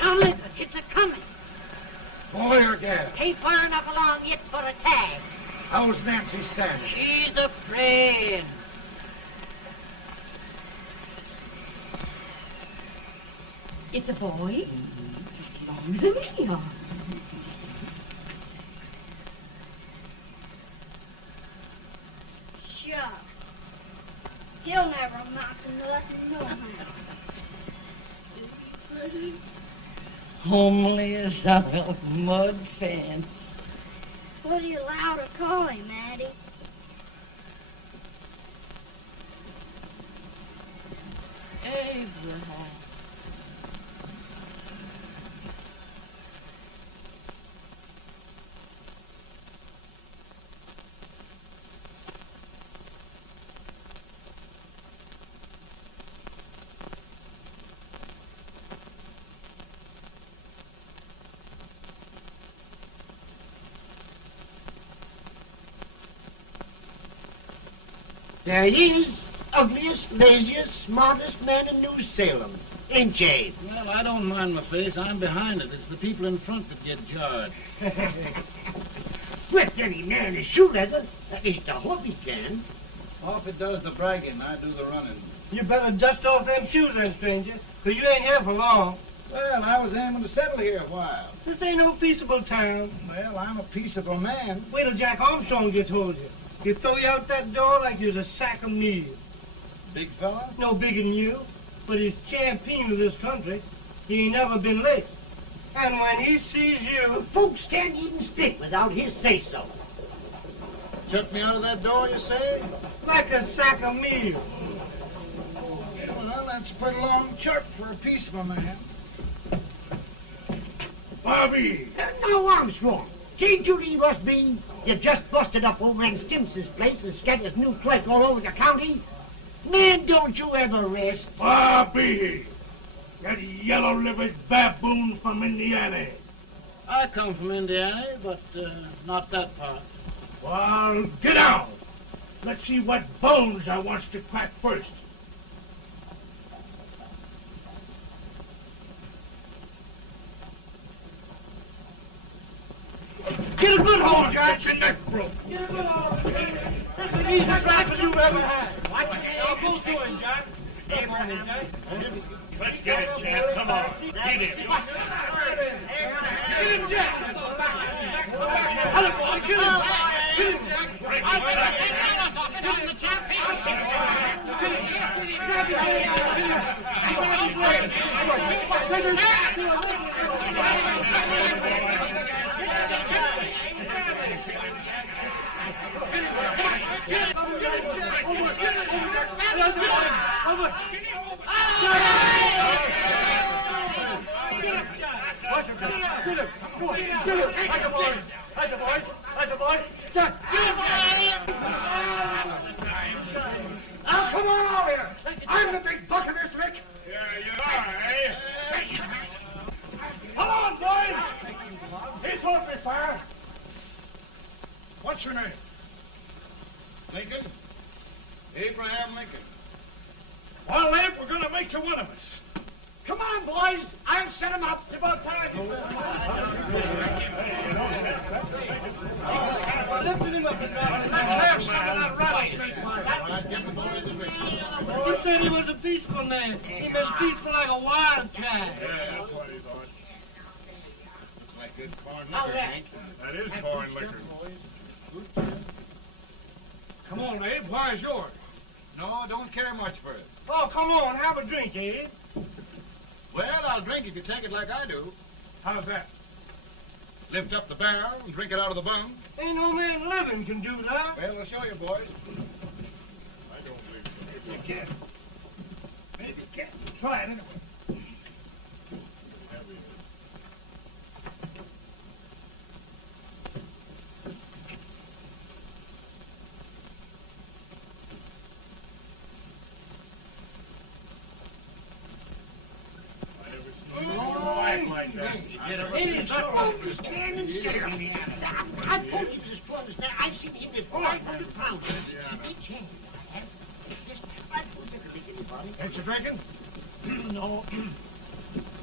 Now listen, it's a-coming. Boy or gal? Ain't far enough along yet for a tag. How's Nancy standing? She's afraid. It's a boy. As long as a me are. Shucks. He'll never amount to nothing, no how. Homely as a mud fan. What do you allow to call him, Addie? Abraham. There he is, ugliest, laziest, smartest man in New Salem. Ain't ye? Well, I don't mind my face. I'm behind it. It's the people in front that get jarred. With any man is shoe leather, at least I hope he can. Off it does the bragging. I do the running. You better dust off them shoes then, stranger, 'cause you ain't here for long. Well, I was aiming to settle here a while. This ain't no peaceable town. Well, I'm a peaceable man. Wait till Jack Armstrong gets hold of you. He'll throw you out that door like you're a sack of meal. Big fella? No bigger than you, but he's champion of this country. He ain't never been late. And when he sees you... Folks can't even speak without his say-so. Took me out of that door, you say? like a sack of meal. Well, that's a pretty long chirp for a peaceable man. Bobby! Now, Armstrong, can't you leave us be? You just busted up over in Stimson's place and scattered new clerk all over the county. Man, don't you ever rest. Bobby! That yellow-livered baboon from Indiana. I come from Indiana, but not that part. Well, get out. Let's see what bones I wants to crack first. Get a good hold, Jack. Your neck broke. Get a good hold. That's the easiest rifle you've ever had. Watch it. Now, both doing, Jack. Abraham. Let's get it, Jack. Come on. Get it. Get him, Jack. Get him. Get him, Jack. Break it, Now, come on over here. I'm the big buck of this lick. Yeah, you are, eh? Come on, boys. He's open fire. What's your name? Lincoln? Abraham Lincoln. Well, Abe, we're going to make you one of us. Come on, boys. I'll set him up. It's about time. Lifted him up and down. Let's have some of that rattlesnake. You said he was a peaceful man. He was peaceful like a wild cat. Yeah, that's what he thought. Looks like good corn liquor, Hank. That is corn liquor. Come on, Abe. Where's yours? No, don't care much for it. Oh, come on. Have a drink, Abe. Well, I'll drink if you take it like I do. How's that? Lift up the barrel and drink it out of the bung. Ain't no man living can do that. Well, I'll show you, boys. I don't believe so. Maybe you can. Maybe you can. Try it anyway. Like that. I told you this brother's there. I've seen him with 500 pounds. Ain't you drinking? No.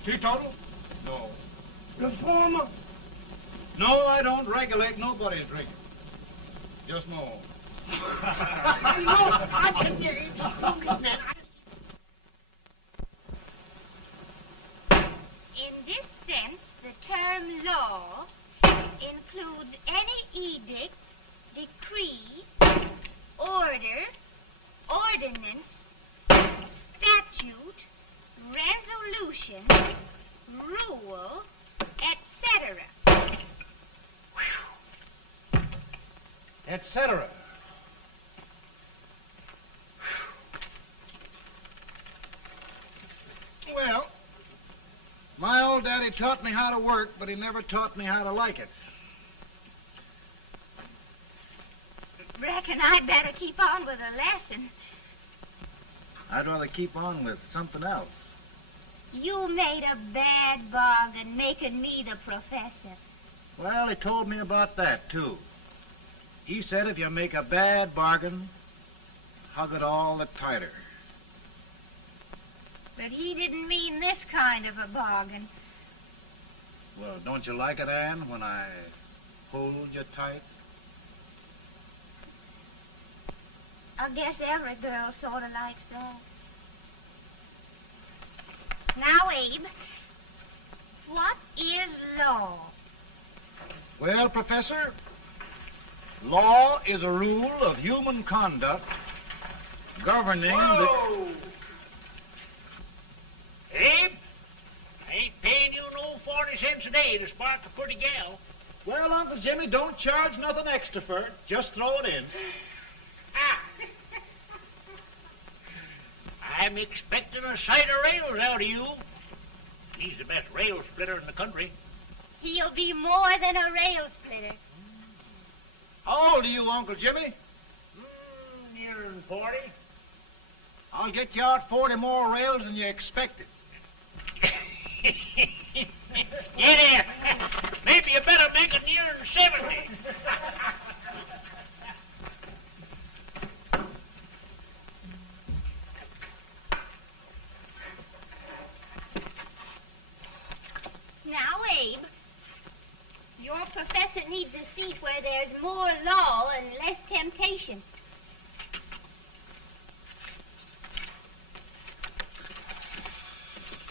Teetotal? No. Reformer? No, I don't regulate nobody's drinking. Just my own. I can get it. In this sense, the term law includes any edict, decree, order, ordinance, statute, resolution, rule, etc. Etc. Well, my old daddy taught me how to work, but he never taught me how to like it. Reckon I'd better keep on with the lesson. I'd rather keep on with something else. You made a bad bargain making me the professor. Well, he told me about that, too. He said if you make a bad bargain, hug it all the tighter. But he didn't mean this kind of a bargain. Well, don't you like it, Anne, when I hold you tight? I guess every girl sort of likes that. Now, Abe, what is law? Well, Professor, law is a rule of human conduct governing Whoa! Abe, I ain't paying you no 40 cents a day to spark a pretty gal. Well, Uncle Jimmy, don't charge nothing extra for it. Just throw it in. Ah. I'm expecting a sight of rails out of you. He's the best rail splitter in the country. He'll be more than a rail splitter. How old are you, Uncle Jimmy? Nearing 40. I'll get you out 40 more rails than you expected. Yeah, maybe you better make it nearing 70. Now, Abe, your professor needs a seat where there's more law and less temptation.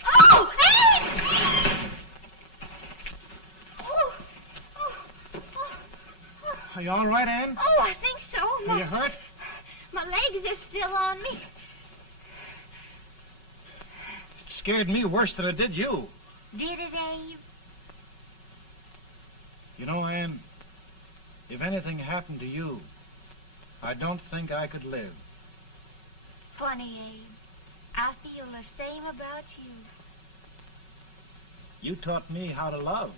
Oh, Abe! Are you all right, Anne? Oh, I think so. Are you hurt? My legs are still on me. It scared me worse than it did you. Did it, Abe? You know, Anne, if anything happened to you, I don't think I could live. Funny, Abe. I feel the same about you. You taught me how to love.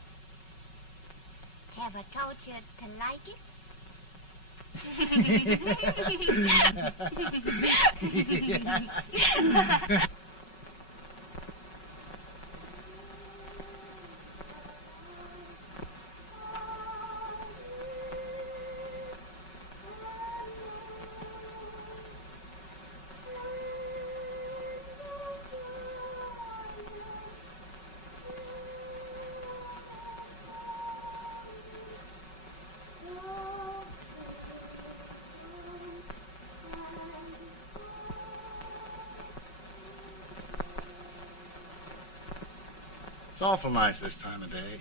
Have I taught you to like it? It's awful nice this time of day.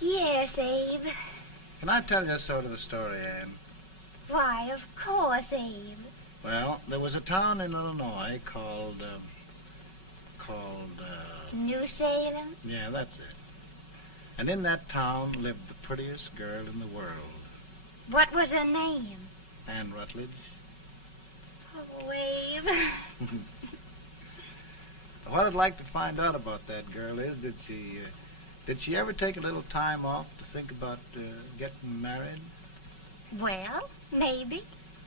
Yes, Abe. Can I tell you sort of the story, Anne? Why, of course, Abe. Well, there was a town in Illinois called, New Salem? yeah, that's it. And in that town lived the prettiest girl in the world, What was her name? Anne Rutledge. Oh, Abe. What I'd like to find out about that girl is, did she ever take a little time off to think about getting married? Well, maybe.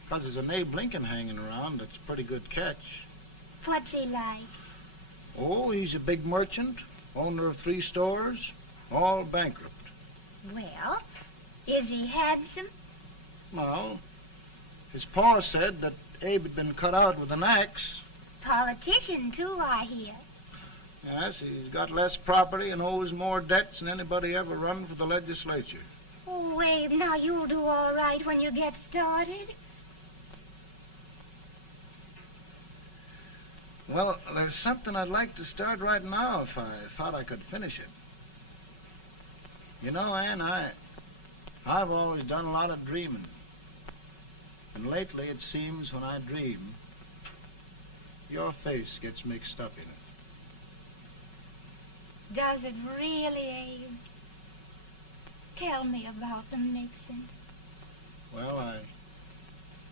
Because there's an Abe Lincoln hanging around that's a pretty good catch. What's he like? Oh, he's a big merchant, owner of 3 stores, all bankrupt. Well, is he handsome? Well, his pa said that Abe had been cut out with an axe. Politician, too, I hear. Yes, he's got less property and owes more debts than anybody ever run for the legislature. Oh, Abe, now you'll do all right when you get started. Well, there's something I'd like to start right now if I thought I could finish it. You know, Ann, I've always done a lot of dreaming. And lately it seems when I dream, your face gets mixed up in it. Does it really, Abe? Tell me about the mixing. Well,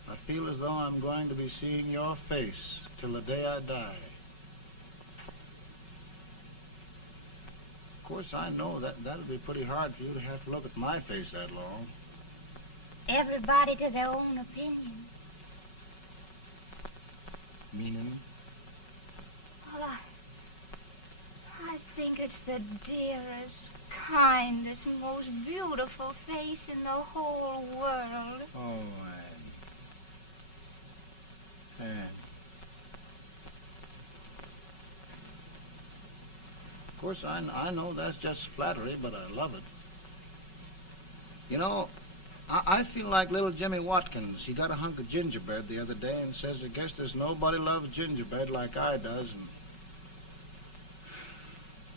I feel as though I'm going to be seeing your face till the day I die. Of course, I know that'll be pretty hard for you to have to look at my face that long. Everybody to their own opinion. Meaning? Well, I think it's the dearest, kindest, most beautiful face in the whole world. Oh, Ann. Of course, I know that's just flattery, but I love it. You know, I feel like little Jimmy Watkins. He got a hunk of gingerbread the other day and says, I guess there's nobody loves gingerbread like I does, and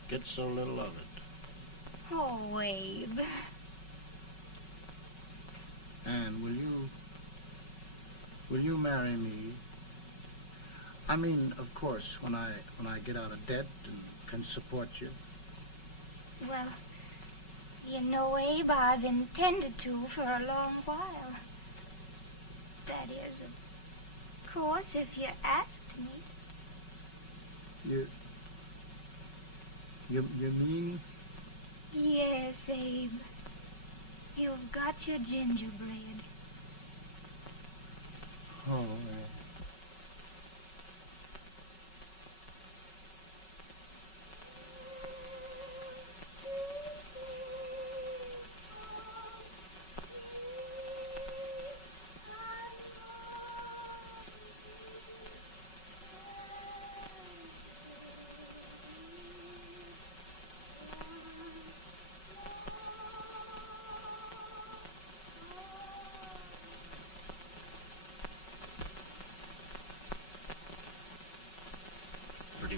gets so little of it. Oh, Abe. Ann, will you marry me? I mean, of course, when I get out of debt and can support you. Well, you know, Abe, I've intended to for a long while. That is, of course, if you asked me. You mean? Yes, Abe. You've got your gingerbread. Oh,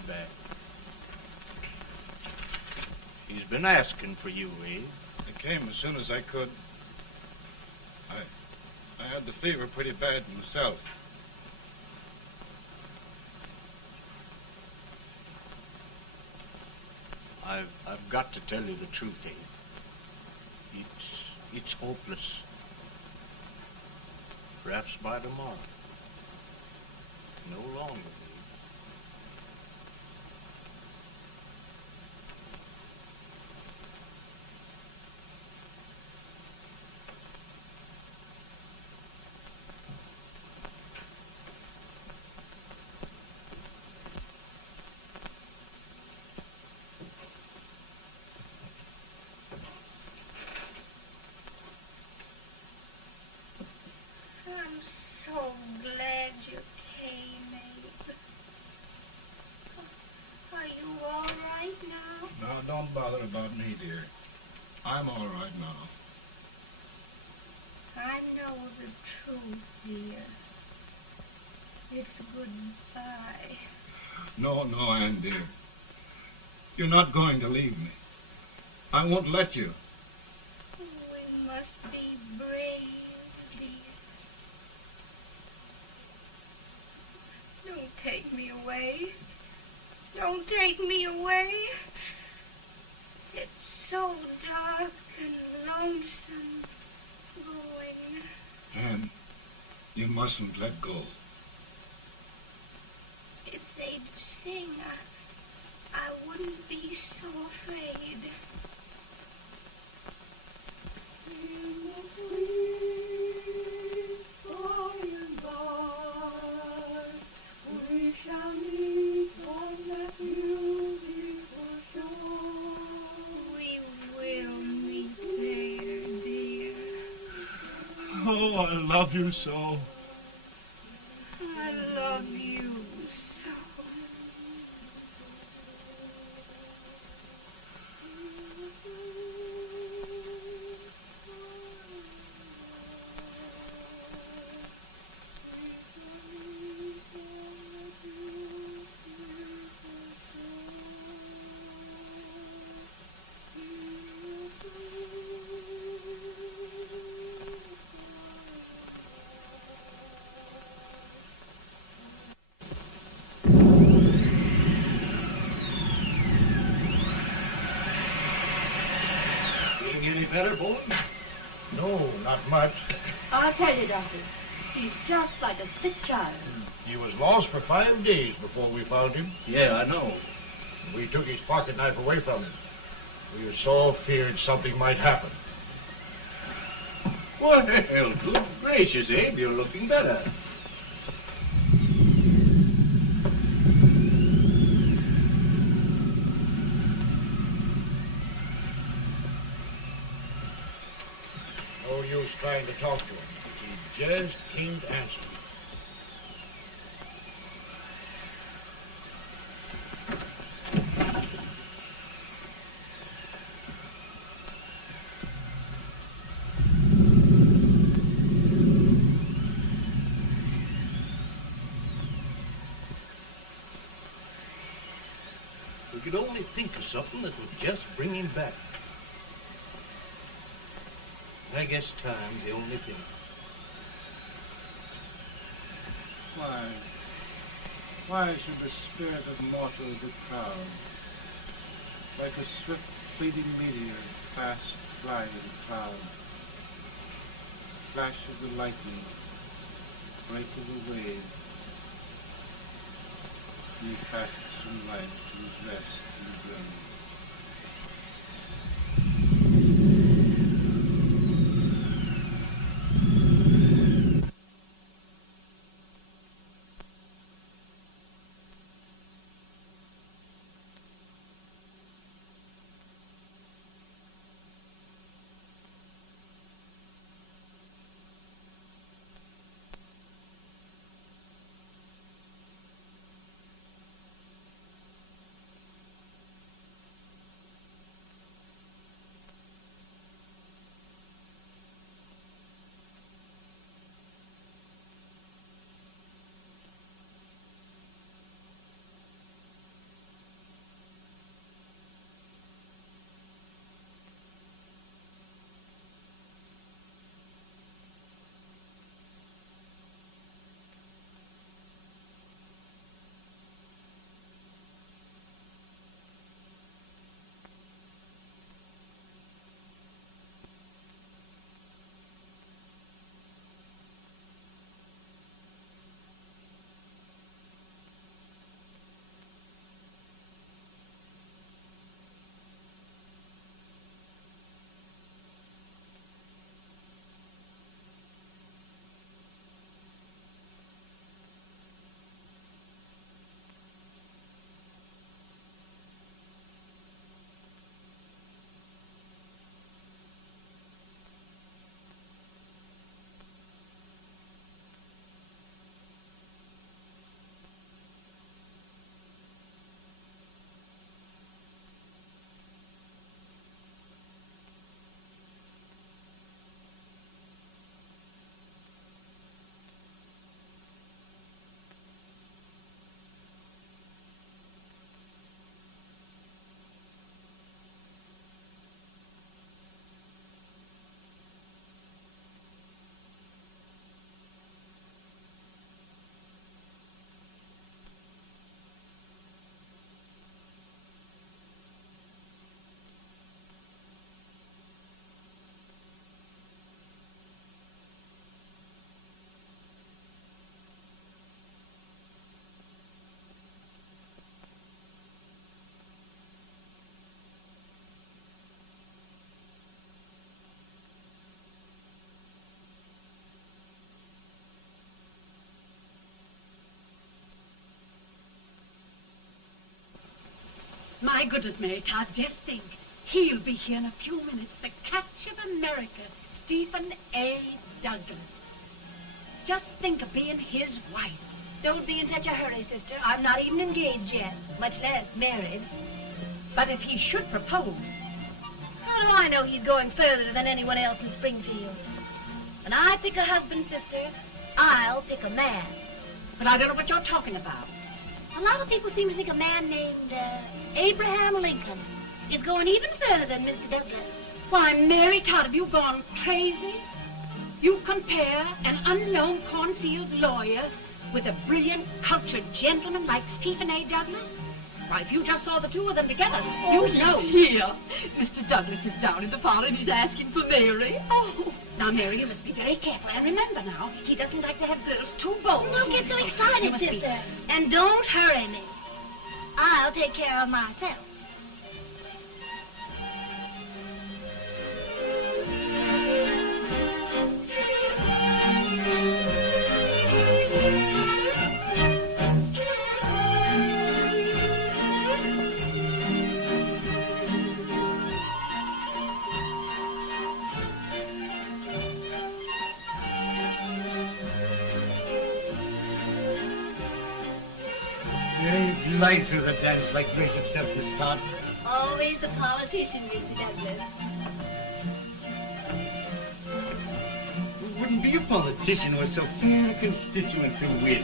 Bad. He's been asking for you, Abe. I came as soon as I could. I had the fever pretty bad myself. I've got to tell you the truth, Abe. It's hopeless. Perhaps by tomorrow. No longer. I'm so glad you came, Abe. Are you all right now? No, don't bother about me, dear. I'm all right now. I know the truth, dear. It's goodbye. No, Ann, dear. You're not going to leave me. I won't let you. We must be brave, dear. Don't take me away. Don't take me away. It's so dark and lonesome going. Ann, you mustn't let go. If they'd sing, I wouldn't be so afraid. We shall meet on that beautiful shore. We will meet there, dear. Oh, I love you so. I love you so. better, boy? No, not much. I'll tell you, Doctor, he's just like a sick child. He was lost for 5 days before we found him. Yeah, I know. We took his pocket knife away from him. We were so feared something might happen. Well, good gracious, Abe, you're looking better. No use trying to talk to him. He just can't answer. We could only think of something that would just bring him back. I guess time's the only thing. Why should the spirit of mortal be proud? Like a swift fleeting meteor, fast flying cloud. Flash of the lightning, break of the wave. He passes from life to his rest in the grave. My goodness, Mary Todd, just think. He'll be here in a few minutes. The catch of America, Stephen A. Douglas. Just think of being his wife. Don't be in such a hurry, sister. I'm not even engaged yet, much less married. But if he should propose... How do I know he's going further than anyone else in Springfield? When I pick a husband, sister, I'll pick a man. But I don't know what you're talking about. A lot of people seem to think a man named Abraham Lincoln is going even further than Mr. Douglas. Why, Mary Todd, have you gone crazy? You compare an unknown cornfield lawyer with a brilliant, cultured gentleman like Stephen A. Douglas? Why, if you just saw the two of them together, Oh, you'd know. Here. Mr. Douglas is down in the parlor and he's asking for Mary. Oh. Now, Mary, you must be very careful. And remember now, he doesn't like to have girls too bold. Don't get so You excited, must be- sister. And don't hurry me. I'll take care of myself. You glide through the dance like grace itself, Miss Todd. Always the politician, Mr. Douglas. Who wouldn't be a politician with so fair a constituent to win?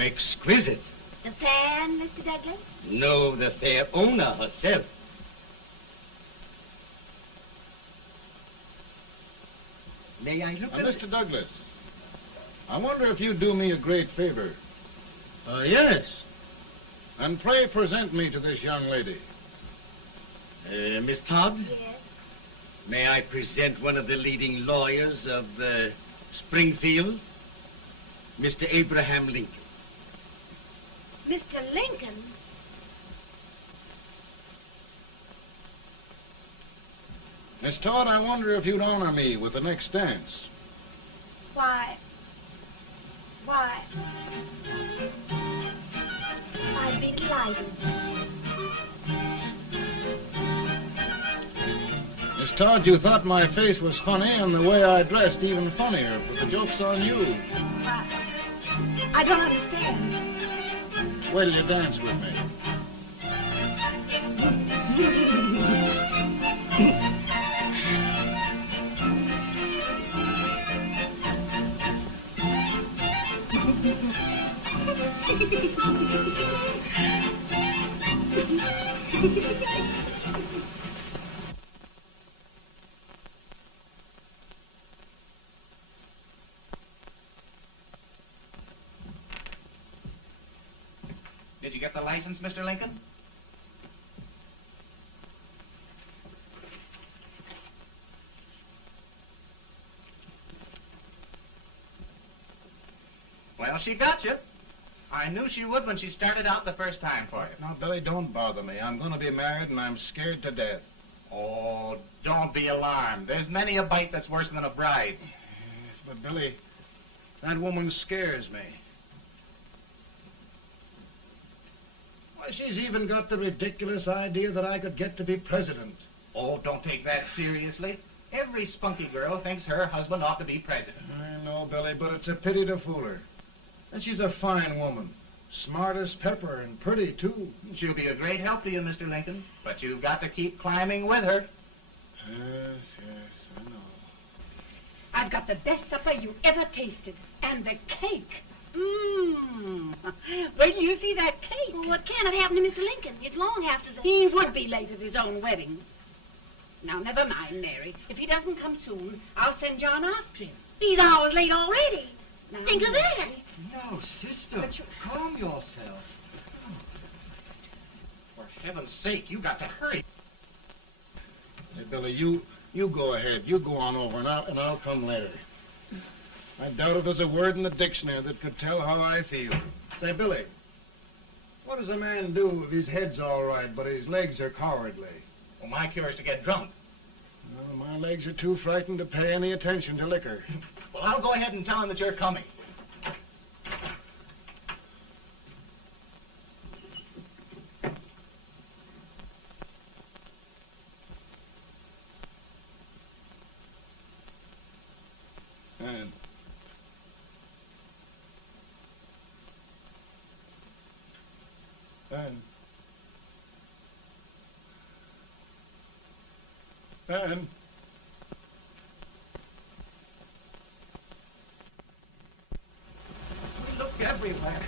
Exquisite. The fan, Mr. Douglas? No, the fair owner herself. May I look at it? Mr. Douglas, I wonder if you'd do me a great favor. Yes. And pray present me to this young lady. Miss Todd? Yes. May I present one of the leading lawyers of Springfield, Mr. Abraham Lincoln. Mr. Lincoln? Miss Todd, I wonder if you'd honor me with the next dance. Why, I'd be delighted. Miss Todd, you thought my face was funny and the way I dressed even funnier, but the joke's on you. I don't understand. Wait till you dance with me. Did you get the license, Mr. Lincoln? Well, she got you. I knew she would when she started out the first time for you. Now, Billy, don't bother me. I'm going to be married and I'm scared to death. Oh, don't be alarmed. There's many a bite that's worse than a bride. Yes, but Billy, that woman scares me. Why, she's even got the ridiculous idea that I could get to be president. Oh, don't take that seriously. Every spunky girl thinks her husband ought to be president. I know, Billy, but it's a pity to fool her. And she's a fine woman. Smart as pepper and pretty, too. She'll be a great help to you, Mr. Lincoln. But you've got to keep climbing with her. Yes, I know. I've got the best supper you ever tasted. And the cake. Mmm. When you see that cake. Well, what can have happened to Mr. Lincoln? It's long after the... He would be late at his own wedding. Now, never mind, Mary. If he doesn't come soon, I'll send John after him. He's hours late already. Now, Think of that. No, sister. But you- Calm yourself. For heaven's sake, you got to hurry. Hey, Billy, you go ahead. You go on over, and I'll come later. I doubt if there's a word in the dictionary that could tell how I feel. Say, Billy, what does a man do if his head's all right, but his legs are cowardly? Well, my cure is to get drunk. Well, my legs are too frightened to pay any attention to liquor. Well, I'll go ahead and tell him that you're coming. Anne. We looked everywhere,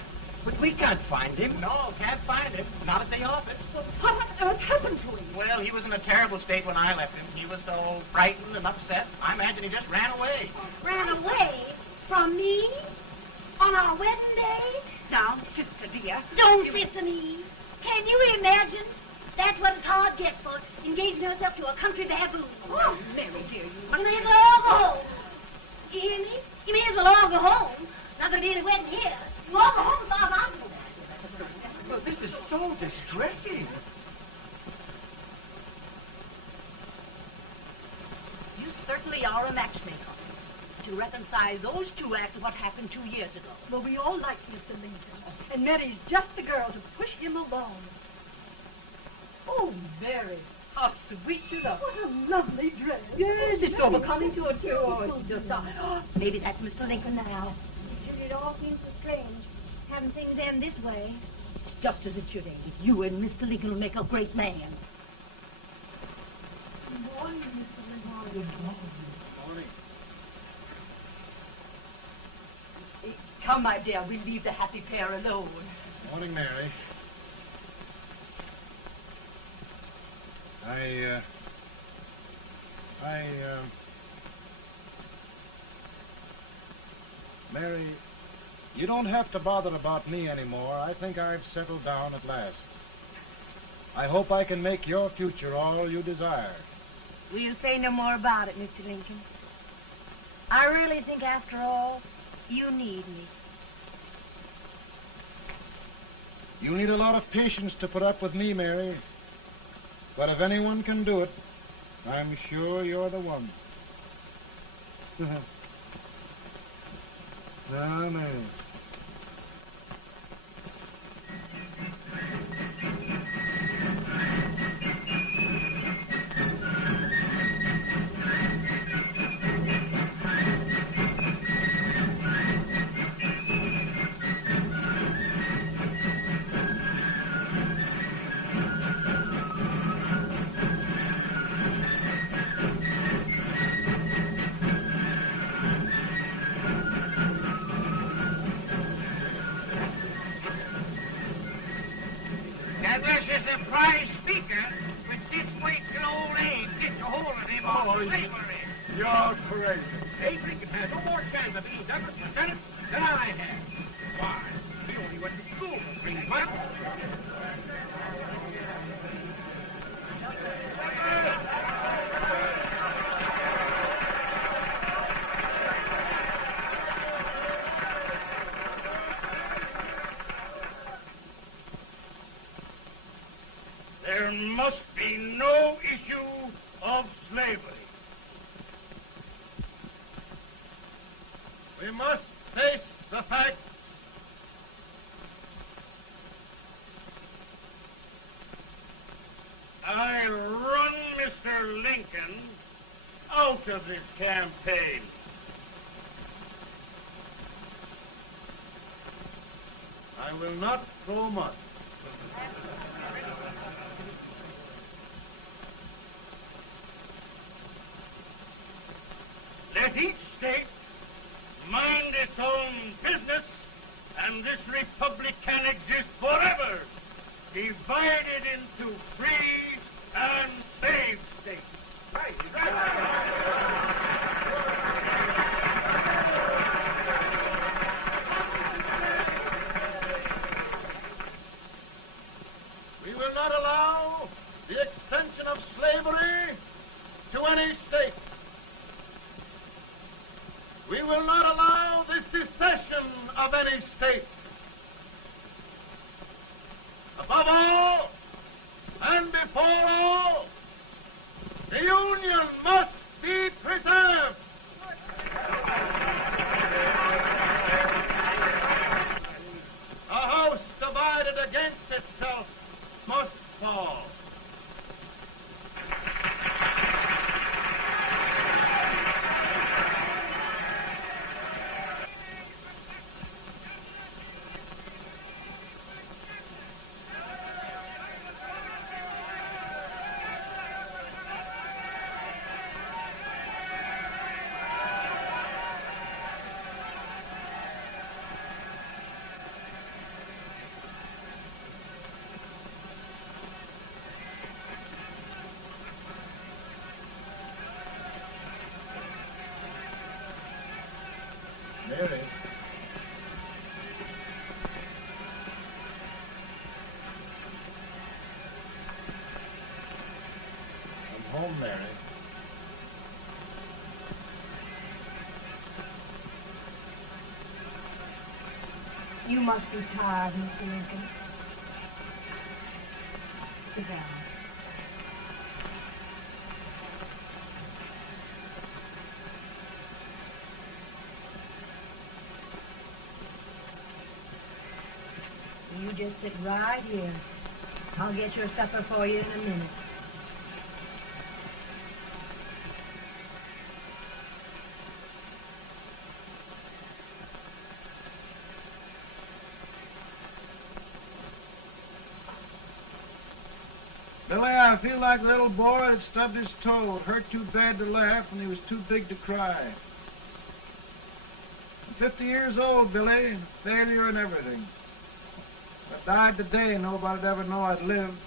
but we can't find him. No, can't find him. Not at the office. Well, what on earth happened to him? Well, he was in a terrible state when I left him. He was so frightened and upset. I imagine he just ran away. Ran away from me on our wedding day? Now, sister dear. Don't listen, Eve. Can you imagine? That's what a hard gets for engaging herself to a country baboon. Oh, Mary, dear, you may as well all go home. You hear me? You may as well all go home. Not gonna be any wedding here. You all go home as far as I'm concerned. Well, this is so distressing. You certainly are a matchmaker. To reconcile those two after what happened 2 years ago. Well, we all like Mr. Lincoln. And Mary's just the girl to push him along. Oh, Mary, how sweet you look. What a lovely dress. Yes, it's overcoming to it, too. Oh, it's just... maybe that's Mr. Lincoln now. It all seems so strange. Having things end this way. It's just as it should end. You and Mr. Lincoln will make a great man. Good morning, Mr. Lincoln. Good morning. Morning. Come, my dear, we'll leave the happy pair alone. Morning, Mary. Mary, you don't have to bother about me anymore. I think I've settled down at last. I hope I can make your future all you desire. We'll say no more about it, Mr. Lincoln. I really think, after all, you need me. You need a lot of patience to put up with me, Mary. But if anyone can do it, I'm sure you're the one. Now, Mary. Douglas is a prize speaker, but this way till old age gets a hold of him on slavery. You're crazy. Abe Lincoln has no more chance of being Douglas Lieutenant than I have. Why, he only went to school for 3 months. There must be no issue of slavery. We must face the fact I run Mr. Lincoln out of this campaign. I will not throw much. Let each state mind its own business, and this republic can exist forever, divided into free and slave states. Right, We will not allow the extension of slavery to any state. We will not allow the secession of any state. Above all, and before all, the Union must be preserved. A house divided against itself must fall. home, Mary. You must be tired, Mr. Lincoln. Sit down. You just sit right here. I'll get your supper for you in a minute. Billy, I feel like a little boy that stubbed his toe. It hurt too bad to laugh, and he was too big to cry. I'm 50 years old, Billy, failure and everything. If I died today, nobody'd ever know I'd lived.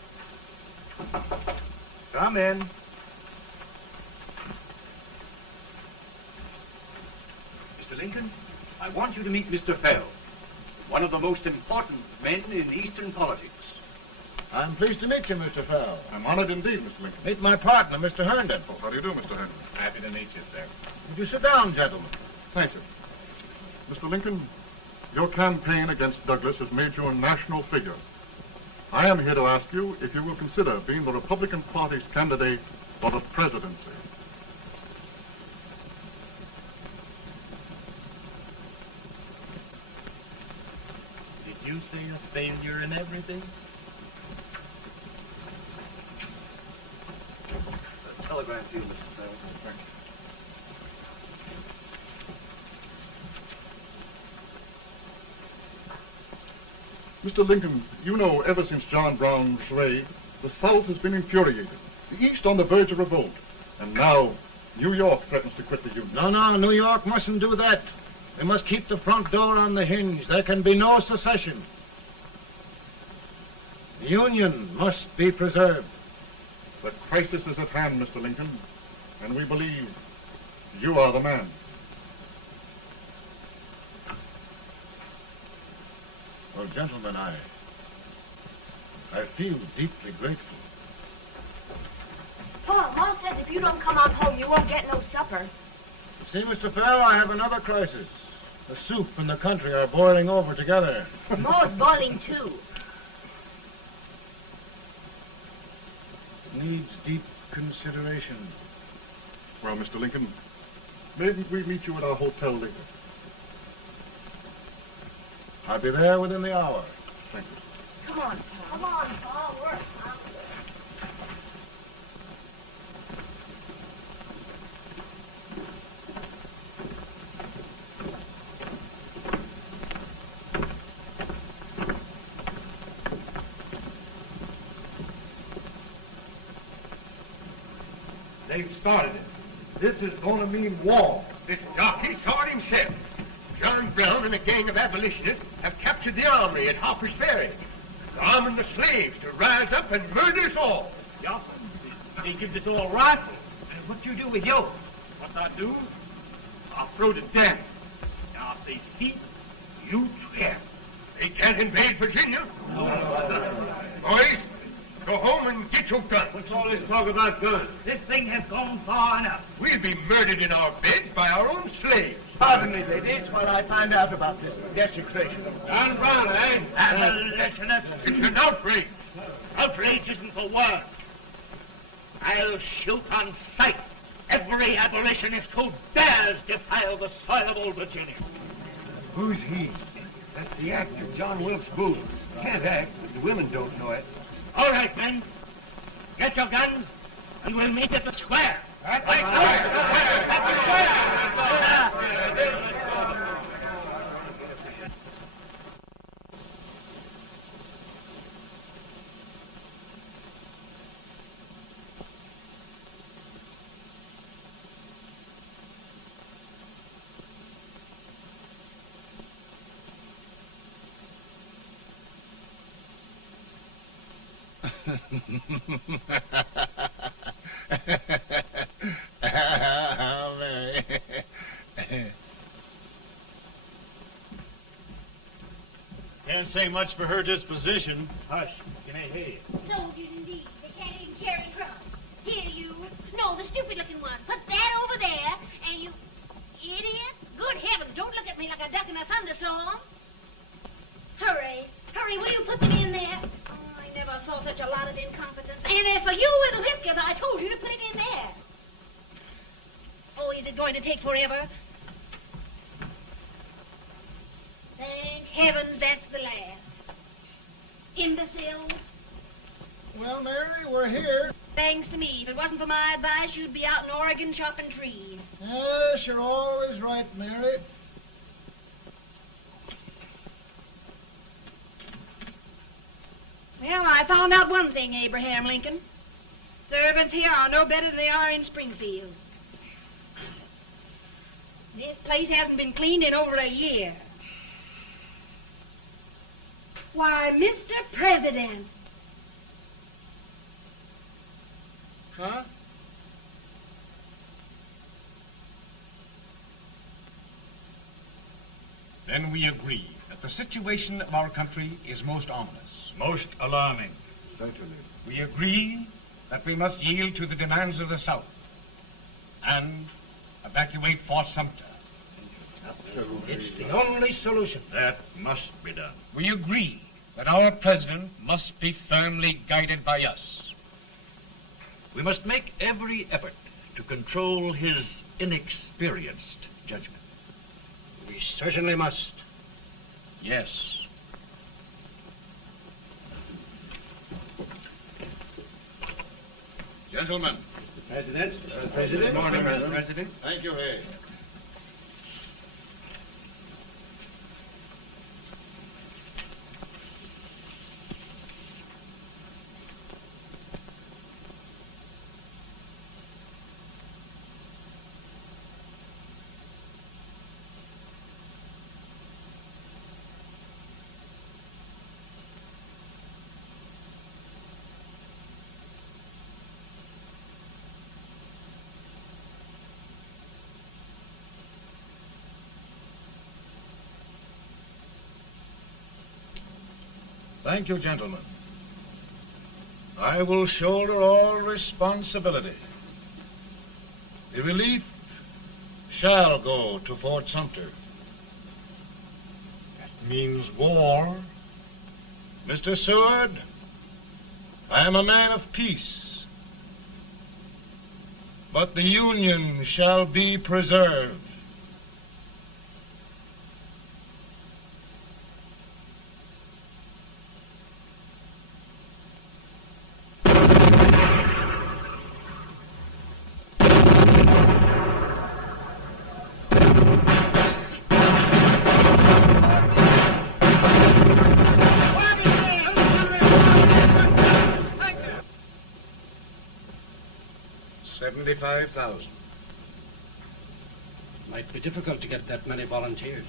Come in. Mr. Lincoln, I want you to meet Mr. Fell, one of the most important men in Eastern politics. I'm pleased to meet you, Mr. Fell. I'm honored indeed, Mr. Lincoln. Meet my partner, Mr. Herndon. Oh, how do you do, Mr. Herndon? Happy to meet you, sir. Would you sit down, gentlemen? Thank you. Mr. Lincoln, your campaign against Douglas has made you a national figure. I am here to ask you if you will consider being the Republican Party's candidate for the presidency. Did you say a failure in everything? A telegram to you, Mr. Fell. Thank you. Mr. Lincoln, you know ever since John Brown's raid, the South has been infuriated, the East on the verge of revolt, and now New York threatens to quit the Union. No, New York mustn't do that. They must keep the front door on the hinge. There can be no secession. The Union must be preserved. The crisis is at hand, Mr. Lincoln, and we believe you are the man. Well, gentlemen, I feel deeply grateful. Paul, Mom says if you don't come on home, you won't get no supper. See, Mr. Fell, I have another crisis. The soup and the country are boiling over together. More's boiling, too. Needs deep consideration. Well, Mr. Lincoln, maybe we meet you at our hotel later. I'll be there within the hour. Thank you. Come on, Paul. Come on, Paul. We're hungry. They've started it. This is going to mean war. This jockey saw it himself. John Brown and a gang of abolitionists have captured the armory at Harper's Ferry. They're arming the slaves to rise up and murder us all. Johnson, they give this all rifles. And what you do with yours? What I do? I'll throw to death. Now, if they speak, you swear. They can't invade Virginia. Boys, go home and get your guns. What's all this talk about guns? This thing has gone far enough. We'll be murdered in our beds by our own slaves. Pardon me, ladies, while I find out about this desecration of John Brown, eh? Abolitionists. It's an outrage. Outrage isn't the word. I'll shoot on sight every abolitionist who dares defile the soil of Old Virginia. Who's he? That's the actor, John Wilkes Booth. Can't act, but the women don't know it. All right, men. Get your guns, and we'll meet at the square. At the square! At the square! Mary. Can't say much for her disposition. Hush, can I hear you? Soldiers indeed. They can't even carry crumbs. Here, you. in there for you with the whiskey, but I told you to put it in there. Oh, is it going to take forever? Thank heavens that's the last. Imbeciles. Well, Mary, we're here. Thanks to me. If it wasn't for my advice, you'd be out in Oregon chopping trees. Yes, you're always right, Mary. Well, I found out one thing, Abraham Lincoln. Servants here are no better than they are in Springfield. This place hasn't been cleaned in over a year. Why, Mr. President. Huh? Then we agree that the situation of our country is most ominous. Most alarming. Certainly. We agree that we must yield to the demands of the South and evacuate Fort Sumter. It's the only solution. That must be done. We agree that our president must be firmly guided by us. We must make every effort to control his inexperienced judgment. We certainly must. Yes. Gentlemen. Mr. President. Mr. President. Good morning, Mr. President. Thank you, Hay. Thank you, gentlemen. I will shoulder all responsibility. The relief shall go to Fort Sumter. That means war. Mr. Seward, I am a man of peace, but the Union shall be preserved. $75,000. Might be difficult to get that many volunteers.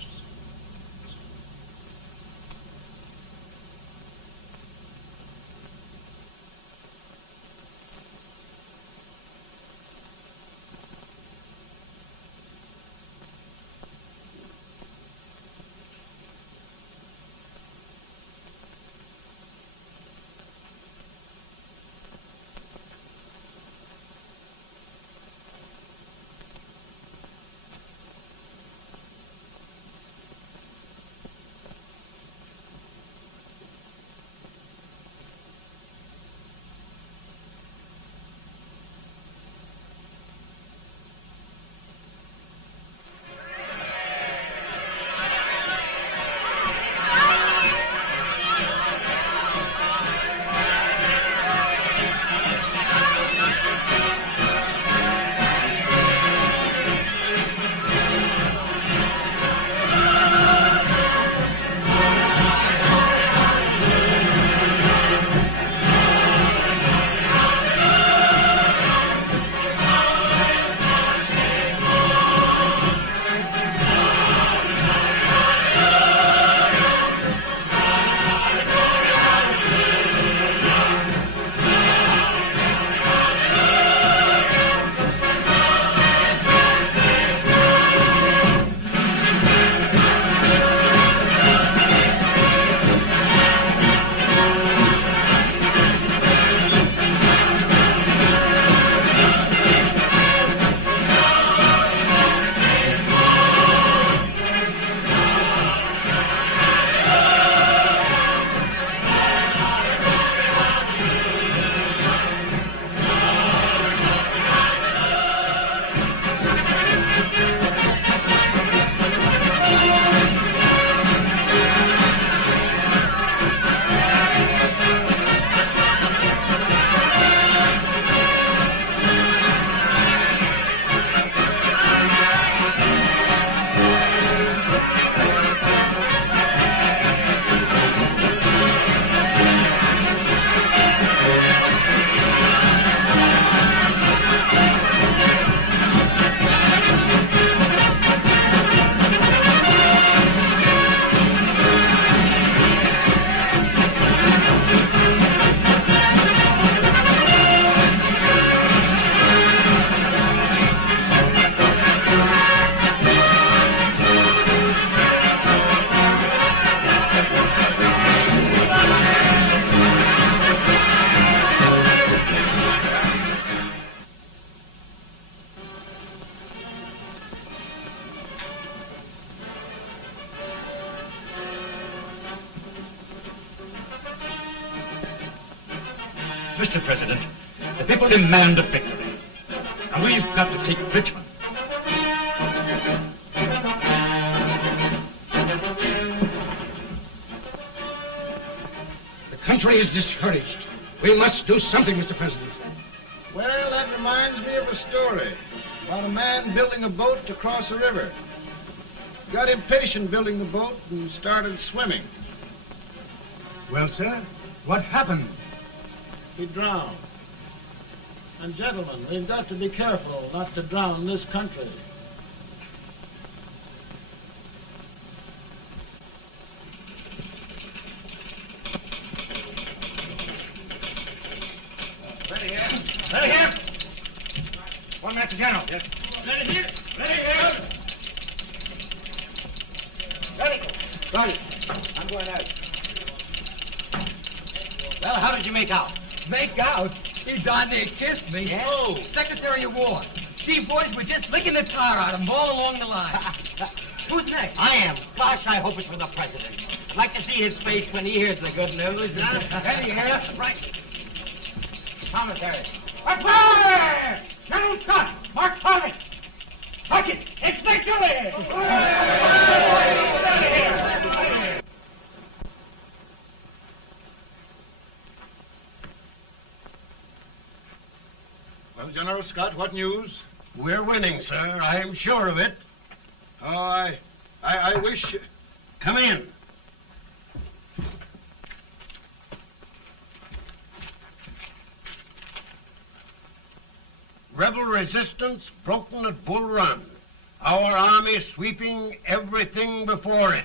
Mr. President, the people demand a victory. And we've got to take Richmond. The country is discouraged. We must do something, Mr. President. Well, that reminds me of a story about a man building a boat to cross a river. He got impatient building the boat and started swimming. Well, sir, what happened? He drowned. And gentlemen, we've got to be careful not to drown this country. Ready here. Ready here. 1 minute to General. Yes. Ready here. Ready here. Ready. Ready. I'm going out. Well, how did you make out? Make out? He darn near kissed me. Yeah? Oh, Secretary of War. Gee, boys, we're just licking the tar out of him all along the line. Who's next? I am. Gosh, I hope it's for the president. I'd like to see his face when he hears the good news. Ready here. Right. Commissary. Fire! General Scott! Mark Thomas! Sergeant, it's victory! Well, General Scott, what news? We're winning, sir. I'm sure of it. Oh, I wish... Come in. Rebel resistance broken at Bull Run. Our army sweeping everything before it.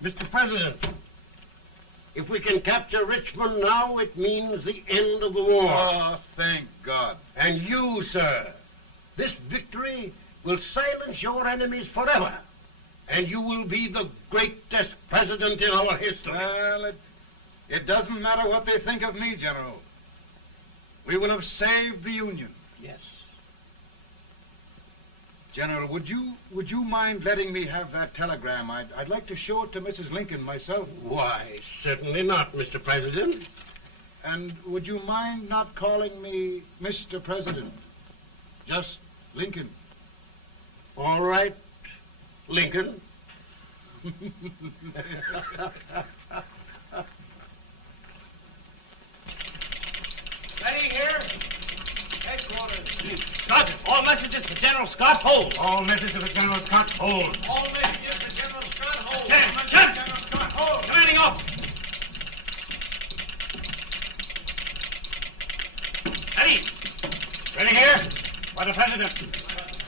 Mr. President, if we can capture Richmond now, it means the end of the war. Oh, thank God. And you, sir, this victory will silence your enemies forever. And you will be the greatest president in our history. Well, it doesn't matter what they think of me, General. We will have saved the Union. Yes. General, would you mind letting me have that telegram? I'd like to show it to Mrs. Lincoln myself. Why, certainly not, Mr. President. And would you mind not calling me Mr. President? Just Lincoln. All right, Lincoln. Ready here. Headquarters. Sergeant, all messages to General Scott, hold. All messages to General Scott, hold. All messages to General Scott, hold. General Scott, hold. Commanding officer. Ready. Ready here. For the President.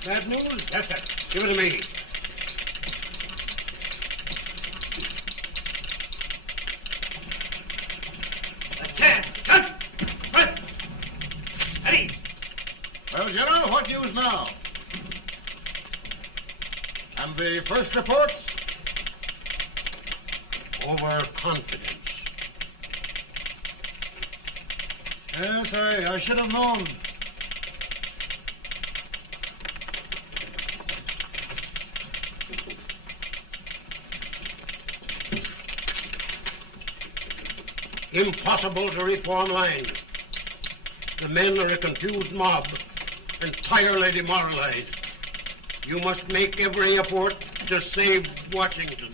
Bad news? Yes, sir. Give it to me. Well, General, what news now? And the first reports? Overconfidence. Yes, I should have known. Impossible to reform lines. The men are a confused mob, entirely demoralized. You must make every effort to save Washington.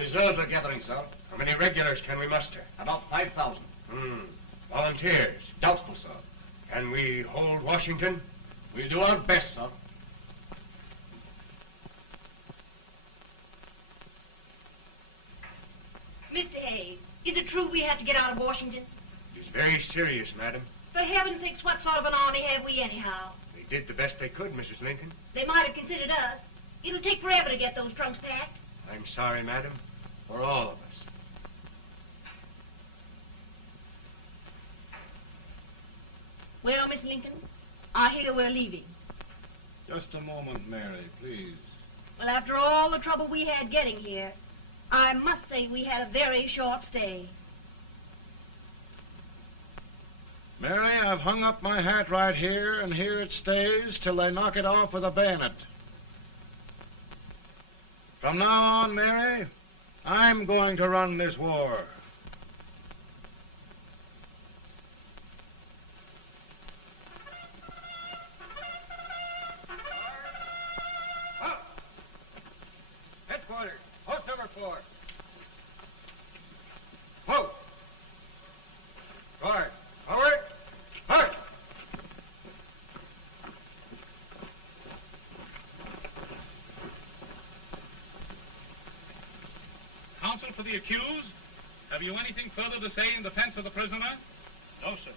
reserves are gathering, sir. How many regulars can we muster? About 5,000. Volunteers? Doubtful, sir. Can we hold Washington? We'll do our best, sir. Mr. Hayes, is it true we have to get out of Washington? It's very serious, madam. For heaven's sakes, what sort of an army have we anyhow? They did the best they could, Mrs. Lincoln. They might have considered us. It'll take forever to get those trunks packed. I'm sorry, madam, for all of us. Well, Miss Lincoln, I hear we're leaving. Just a moment, Mary, please. Well, after all the trouble we had getting here, I must say we had a very short stay. Mary, I've hung up my hat right here, and here it stays till they knock it off with a bayonet. From now on, Mary, I'm going to run this war. Headquarters, post number 4. Whoa! Guard, forward, march! Counsel for the accused, have you anything further to say in defense of the prisoner? No, sir.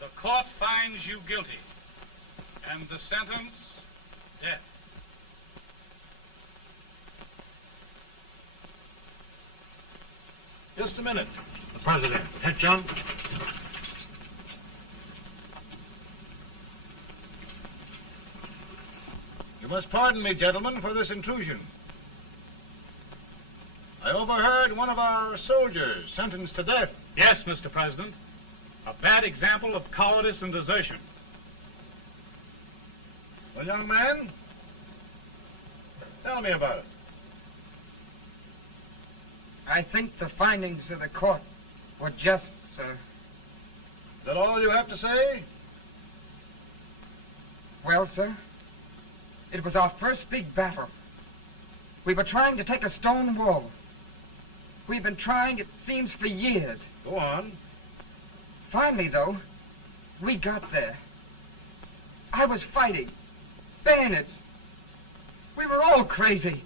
The court finds you guilty, and the sentence, death. Just a minute. The president. Head, John. You must pardon me, gentlemen, for this intrusion. I overheard one of our soldiers sentenced to death. Yes, Mr. President. A bad example of cowardice and desertion. Well, young man, tell me about it. I think the findings of the court were just, sir. Is that all you have to say? Well, sir, it was our first big battle. We were trying to take a stone wall. We've been trying, it seems, for years. Go on. Finally, though, we got there. I was fighting. Bayonets. We were all crazy.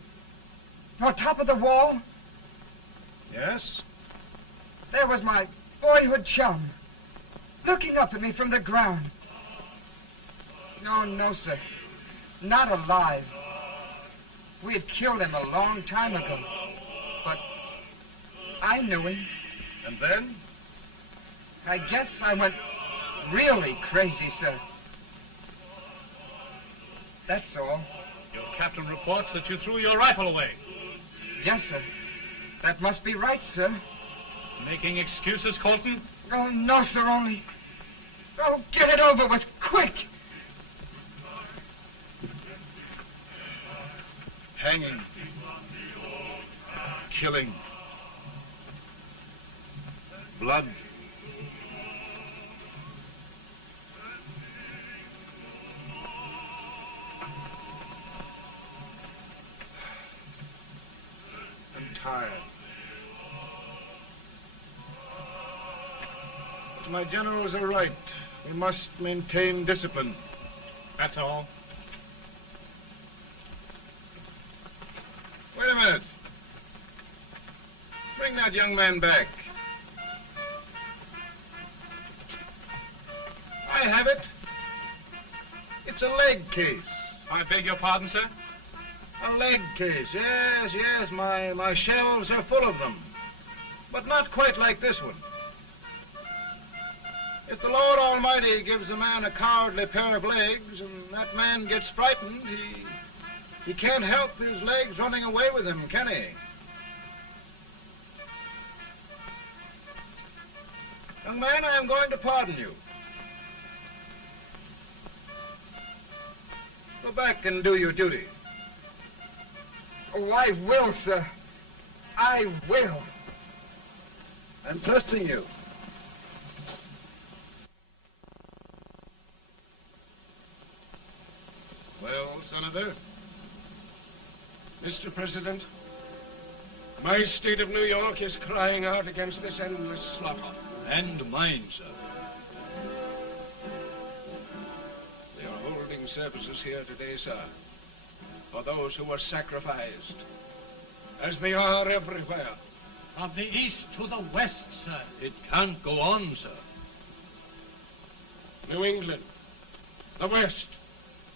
On top of the wall, Yes? there was my boyhood chum, looking up at me from the ground. No, sir. Not alive. We had killed him a long time ago. But I knew him. And then? I guess I went really crazy, sir. That's all. Your captain reports that you threw your rifle away. Yes, sir. That must be right, sir. Making excuses, Colton? Oh, no, sir, only... Oh, get it over with, quick! Hanging. Killing. Blood. I'm tired. But my generals are right. We must maintain discipline. That's all. Wait a minute. Bring that young man back. I have it. It's a leg case. I beg your pardon, sir? A leg case, yes. My shelves are full of them. But not quite like this one. If the Lord Almighty gives a man a cowardly pair of legs and that man gets frightened, he can't help his legs running away with him, can he? Young man, I am going to pardon you. Go back and do your duty. Oh, I will, sir. I will. I'm trusting you. Well, Senator? Mr. President, My state of New York is crying out against this endless slaughter. And mine, sir. They are holding services here today, sir, for those who were sacrificed, as they are everywhere. From the east to the west, sir. It can't go on, sir. New England, the West,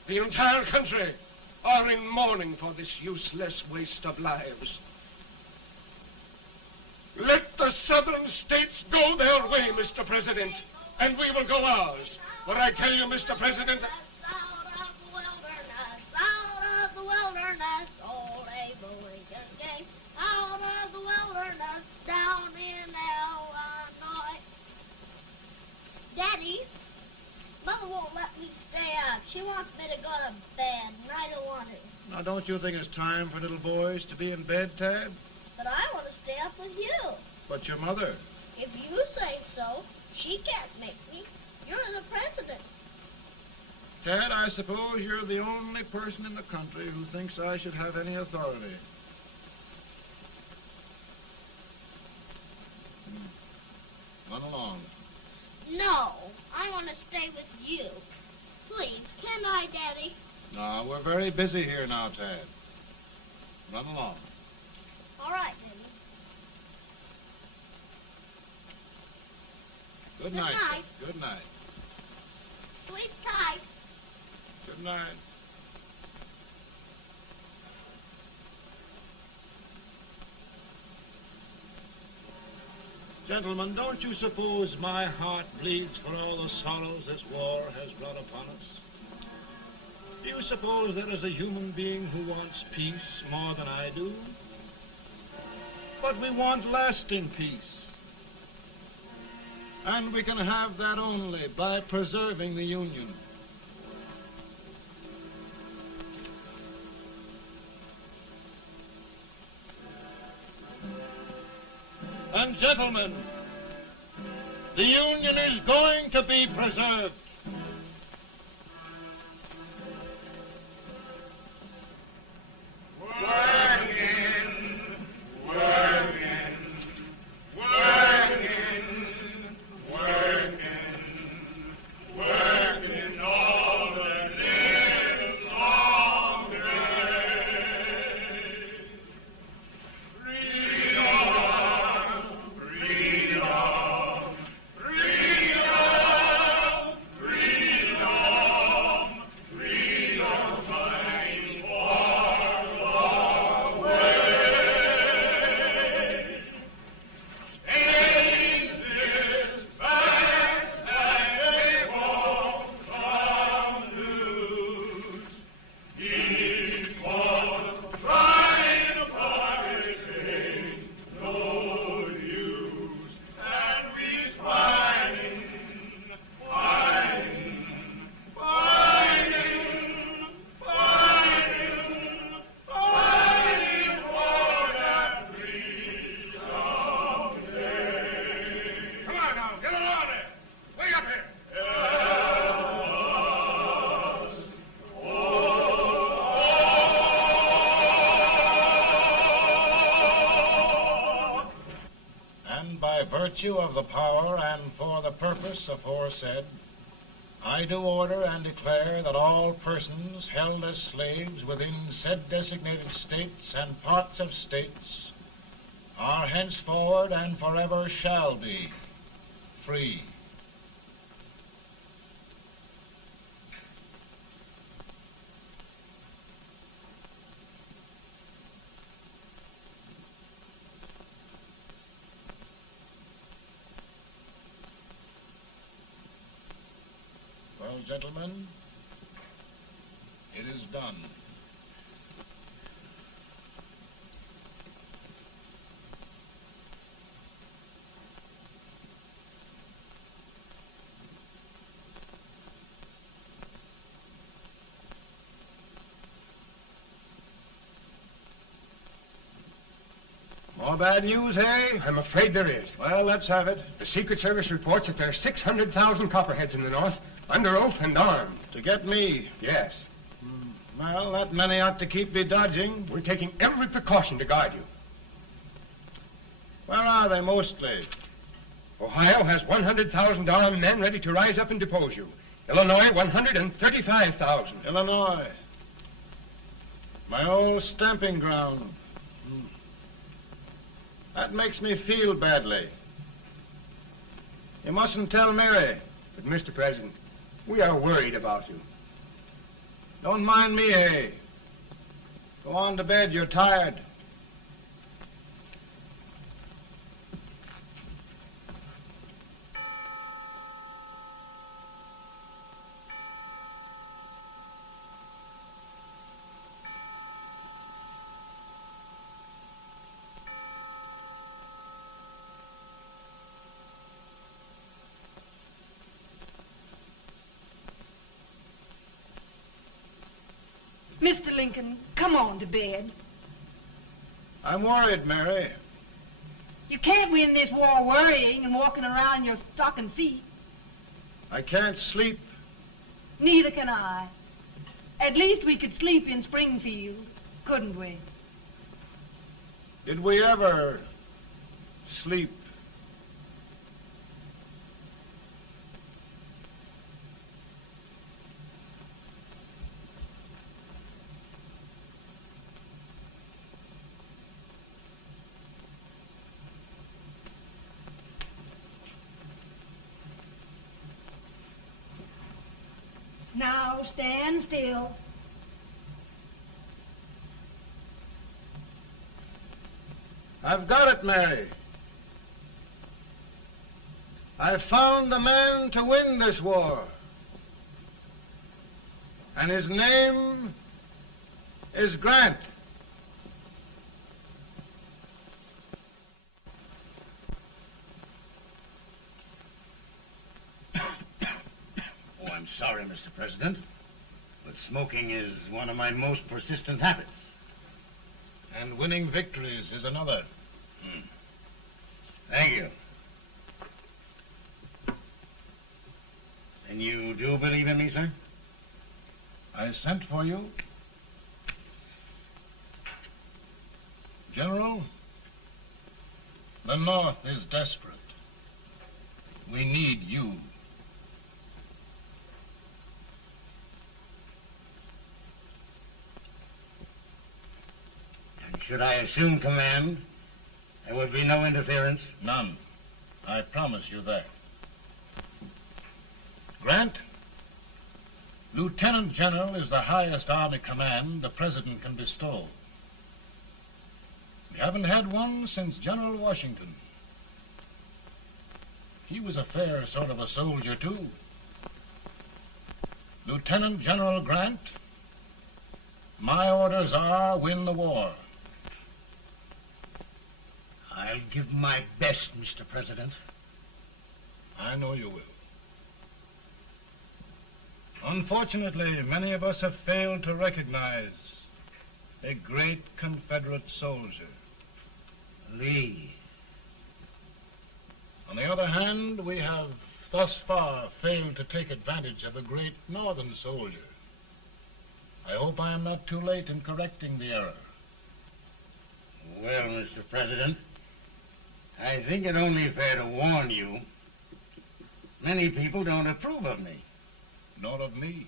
the entire country are in mourning for this useless waste of lives. Let the southern states go their way, Mr. President, and we will go ours. For I tell you, Mr. President... Out of the wilderness, old Abe Lincoln came. Out of the wilderness, down in Illinois. Daddy, Mother won't let me stay up. She wants me to go to bed, and I don't want to. Now, don't you think it's time for little boys to be in bed, Tad? But I want to stay up with you. But your mother? If you say so, she can't make me. You're the president. Tad, I suppose you're the only person in the country who thinks I should have any authority. Run along. No, I want to stay with you. Please, can I, Daddy? No, we're very busy here now, Tad. Run along. All right, Daddy. Good night. night. Good night. Sleep tight. Good night. Gentlemen, don't you suppose my heart bleeds for all the sorrows this war has brought upon us? Do you suppose there is a human being who wants peace more than I do? But we want lasting peace. And we can have that only by preserving the Union. And gentlemen, the Union is going to be preserved. Virtue of the power and for the purpose aforesaid, I do order and declare that all persons held as slaves within said designated states and parts of states are henceforward and forever shall be free. Well, gentlemen, it is done. More bad news, hey? I'm afraid there is. Well, let's have it. The Secret Service reports that there are 600,000 Copperheads in the North, under oath and armed. To get me? Yes. Well, that many ought to keep me dodging. We're taking every precaution to guard you. Where are they mostly? Ohio has $100,000 men ready to rise up and depose you. Illinois, 135,000. Illinois. My old stamping ground. That makes me feel badly. You mustn't tell Mary. But, Mr. President, we are worried about you. Don't mind me, eh? Go on to bed. You're tired. Mr. Lincoln, come on to bed. I'm worried, Mary. You can't win this war worrying and walking around in your stocking feet. I can't sleep. Neither can I. At least we could sleep in Springfield, couldn't we? Did we ever sleep? Now stand still. I've got it, Mary. I've found the man to win this war. And his name is Grant. Oh, I'm sorry, Mr. President, but smoking is one of my most persistent habits. And winning victories is another. Thank you. And you do believe in me, sir? I sent for you. General, the North is desperate. We need you. And should I assume command, there would be no interference? None. I promise you that. Grant, Lieutenant General is the highest army command the President can bestow. We haven't had one since General Washington. He was a fair sort of a soldier, too. Lieutenant General Grant, my orders are win the war. I'll give my best, Mr. President. I know you will. Unfortunately, many of us have failed to recognize a great Confederate soldier. Lee. On the other hand, we have thus far failed to take advantage of a great Northern soldier. I hope I am not too late in correcting the error. Well, Mr. President, I think it only fair to warn you. Many people don't approve of me. Nor of me.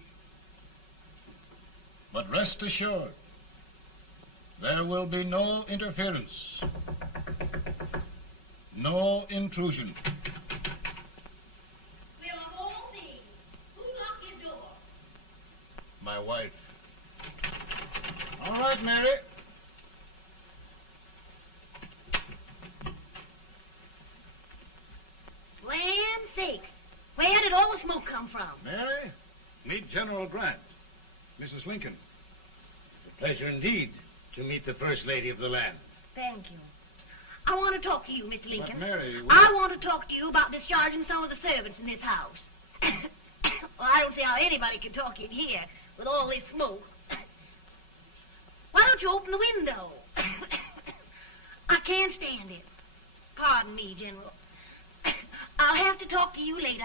But rest assured, there will be no interference, no intrusion. Well, of all things, who locked your door? My wife. All right, Mary. Land sakes. Where did all the smoke come from? Mary, meet General Grant. Mrs. Lincoln. It's a pleasure indeed to meet the First Lady of the land. Thank you. I want to talk to you, Mr. Lincoln. But Mary, I want to talk to you about discharging some of the servants in this house. Well, I don't see how anybody can talk in here with all this smoke. Why don't you open the window? I can't stand it. Pardon me, General. I'll have to talk to you later.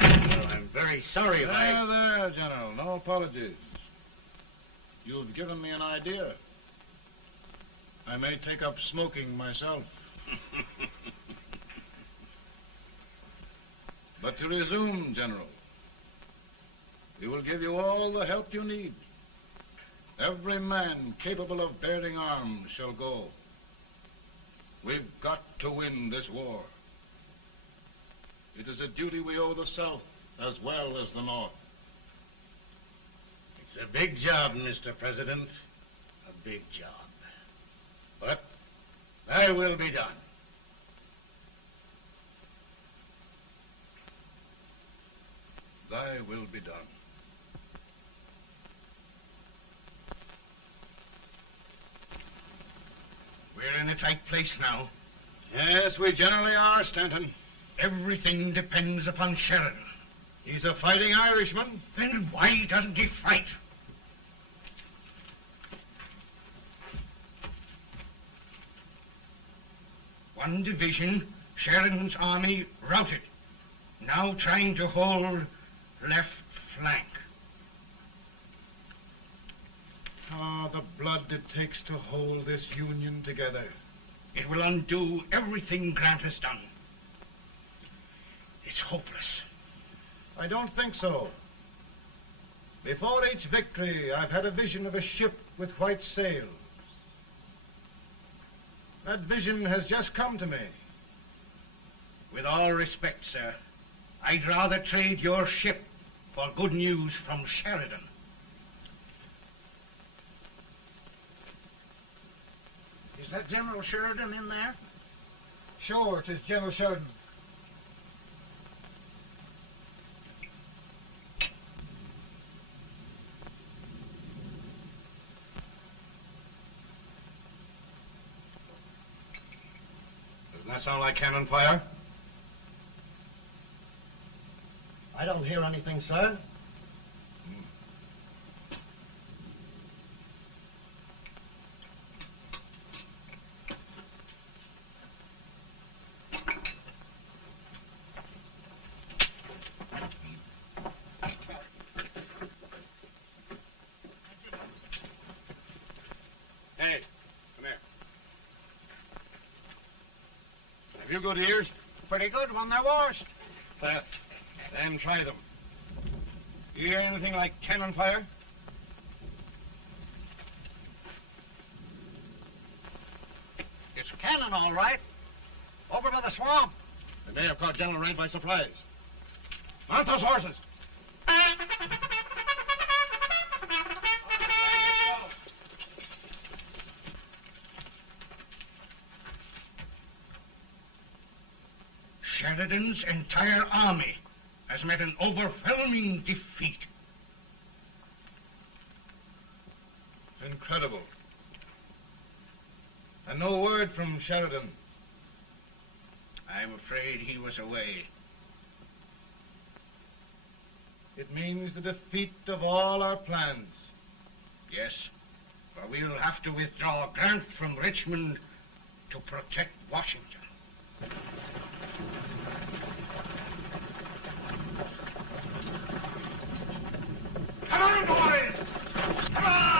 Well, I'm very sorry if I... There, General. No apologies. You've given me an idea. I may take up smoking myself. But to resume, General, we will give you all the help you need. Every man capable of bearing arms shall go. We've got to win this war. It is a duty we owe the South as well as the North. It's a big job, Mr. President. A big job. But thy will be done. Thy will be done. We're in a tight place now. Yes, we generally are, Stanton. Everything depends upon Sheridan. He's a fighting Irishman. Then why doesn't he fight? One division, Sheridan's army, routed. Now trying to hold left flank. Ah, the blood it takes to hold this Union together. It will undo everything Grant has done. It's hopeless. I don't think so. Before each victory, I've had a vision of a ship with white sails. That vision has just come to me. With all respect, sir, I'd rather trade your ship for good news from Sheridan. Is that General Sheridan in there? Sure, it is General Sheridan. Doesn't that sound like cannon fire? I don't hear anything, sir. Hey, come here. Have you good ears? Pretty good when they're washed. Then try them. You hear anything like cannon fire? It's cannon, all right. Over by the swamp. They may have caught General Wright by surprise. Mount those horses. Sheridan's entire army has met an overwhelming defeat. Incredible. And no word from Sheridan. I'm afraid he was away. It means the defeat of all our plans. Yes, for we'll have to withdraw Grant from Richmond to protect Washington. Come on, boys! Come on!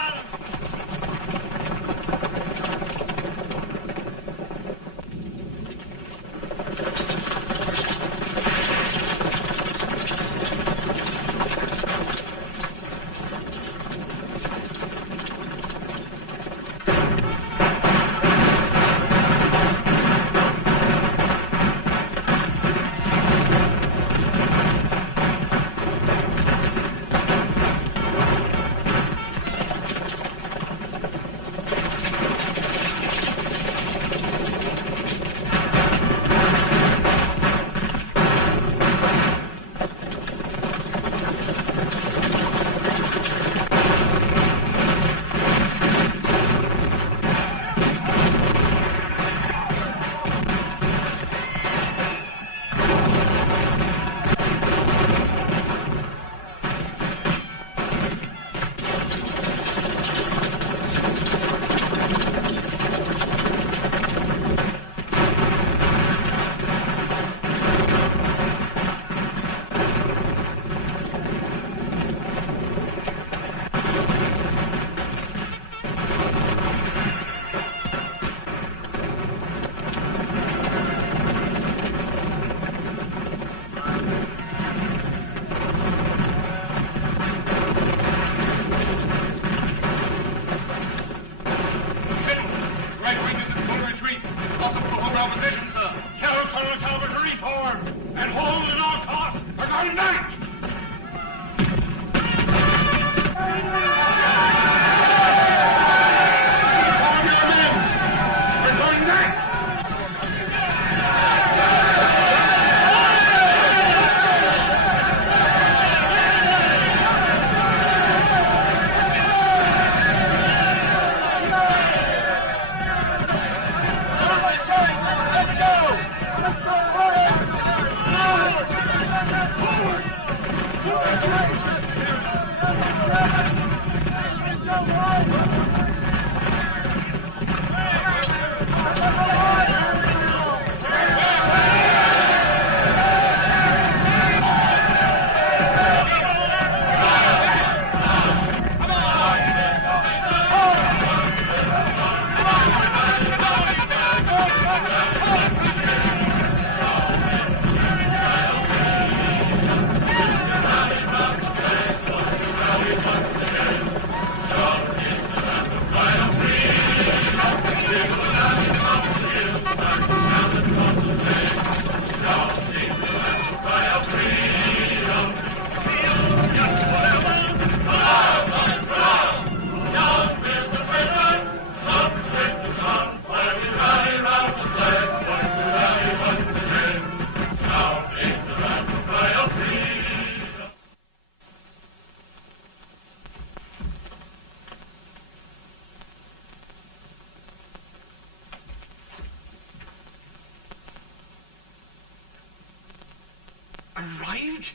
Arrived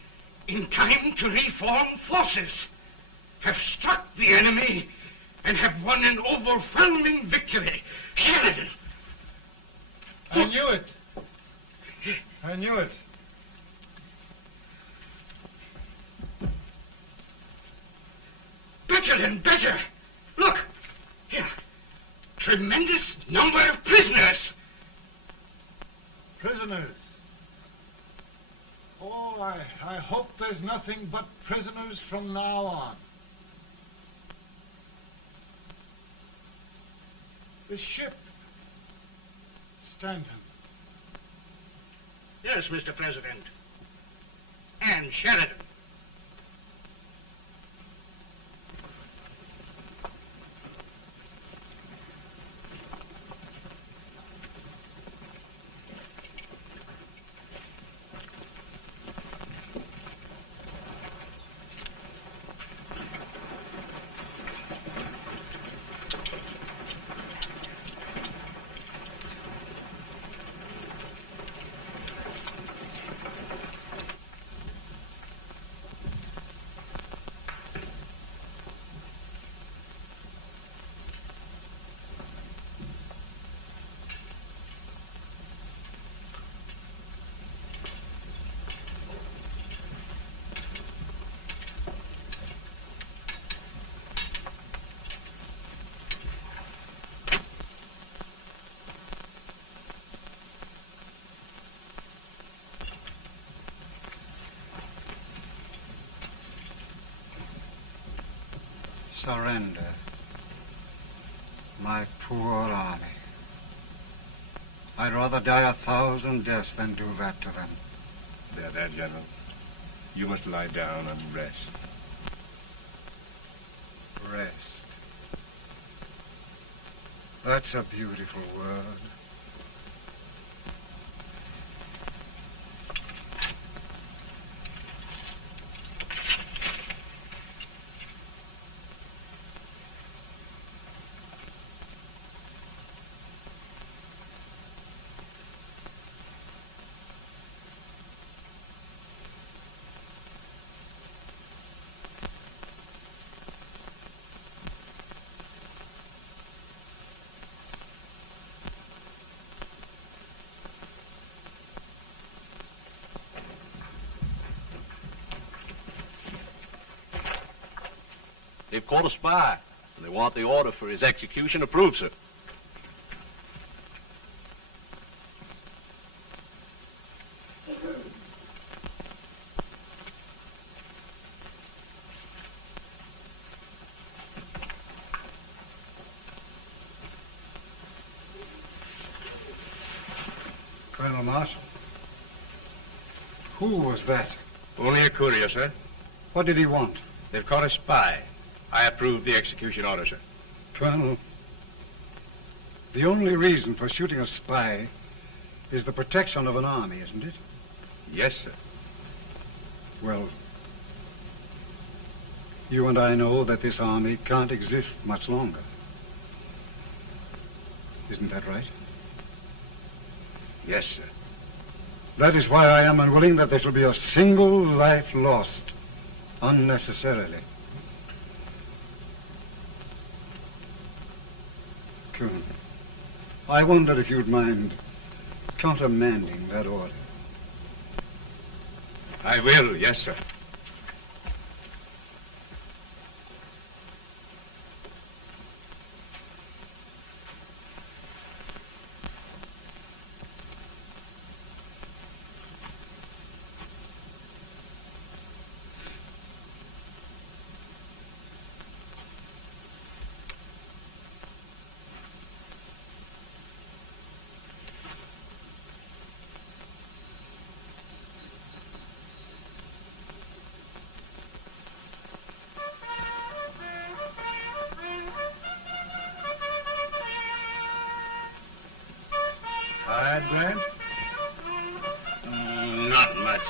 in time to reform forces, have struck the enemy, and have won an overwhelming victory. Sheridan! I knew it. I knew it. Better and better. Look, here. Tremendous number of prisoners. Prisoners. Oh, I hope there's nothing but prisoners from now on. The ship. Stanton. Yes, Mr. President. And Sheridan. Surrender. My poor army. I'd rather die 1,000 deaths than do that to them. There, General. You must lie down and rest. Rest. That's a beautiful word. They've caught a spy, and they want the order for his execution approved, sir. Colonel Marshall. Who was that? Only a courier, sir. What did he want? They've caught a spy. I approve the execution order, sir. Colonel, the only reason for shooting a spy is the protection of an army, isn't it? Yes, sir. Well, you and I know that this army can't exist much longer. Isn't that right? Yes, sir. That is why I am unwilling that there shall be a single life lost unnecessarily. Colonel, I wonder if you'd mind countermanding that order. I will, yes, sir. Tired, Grant? Not much.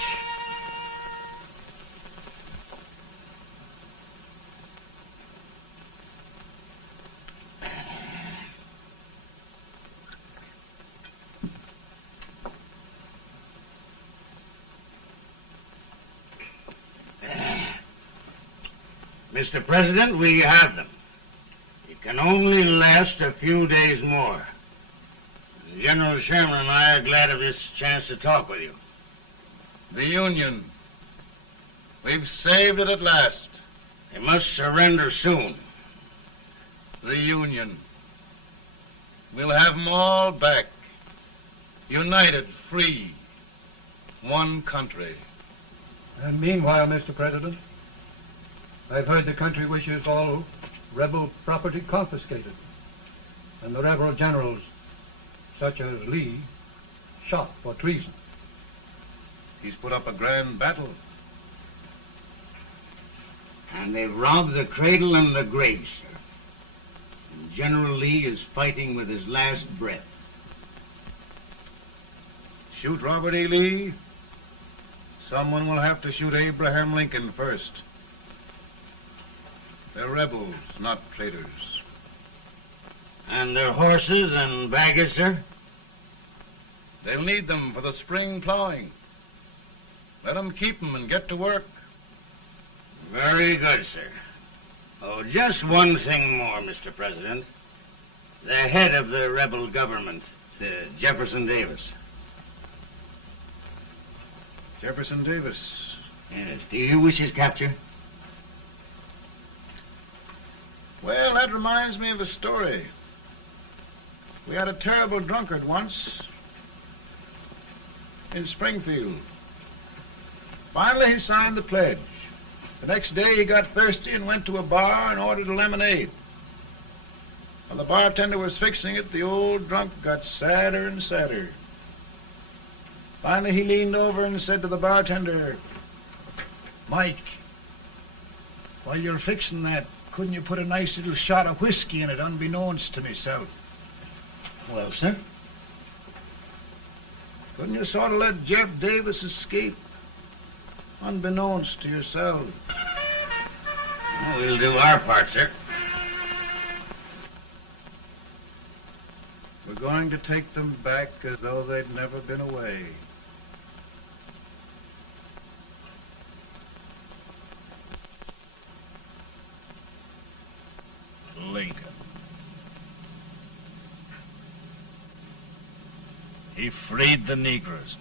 Mr. President, we have them. It can only last a few days more. General Sherman and I are glad of this chance to talk with you. The Union. We've saved it at last. They must surrender soon. The Union. We'll have them all back. United, free. One country. And meanwhile, Mr. President, I've heard the country wishes all rebel property confiscated, and the rebel generals, such as Lee, shot for treason. He's put up a grand battle. And they've robbed the cradle and the grave, sir. And General Lee is fighting with his last breath. Shoot Robert E. Lee? Someone will have to shoot Abraham Lincoln first. They're rebels, not traitors. And their horses and baggage, sir? They'll need them for the spring plowing. Let them keep them and get to work. Very good, sir. Oh, just one thing more, Mr. President. The head of the rebel government, Jefferson Davis. Jefferson Davis? Yes. Do you wish his capture? Well, that reminds me of a story. We had a terrible drunkard once in Springfield. Finally, he signed the pledge. The next day, he got thirsty and went to a bar and ordered a lemonade. While the bartender was fixing it, the old drunk got sadder and sadder. Finally, he leaned over and said to the bartender, "Mike, while you're fixing that, couldn't you put a nice little shot of whiskey in it, unbeknownst to myself?" Well, sir? Couldn't you sort of let Jeff Davis escape, unbeknownst to yourself? Well, we'll do our part, sir. We're going to take them back as though they'd never been away. Lincoln. He freed the Negroes.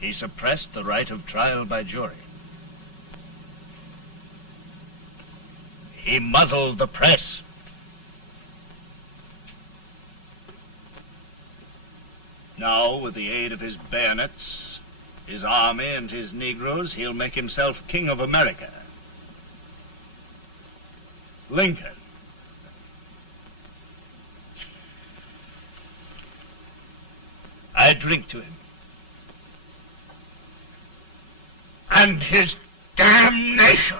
He suppressed the right of trial by jury. He muzzled the press. Now, with the aid of his bayonets, his army, and his Negroes, he'll make himself king of America. Lincoln. I drink to him. And his damnation.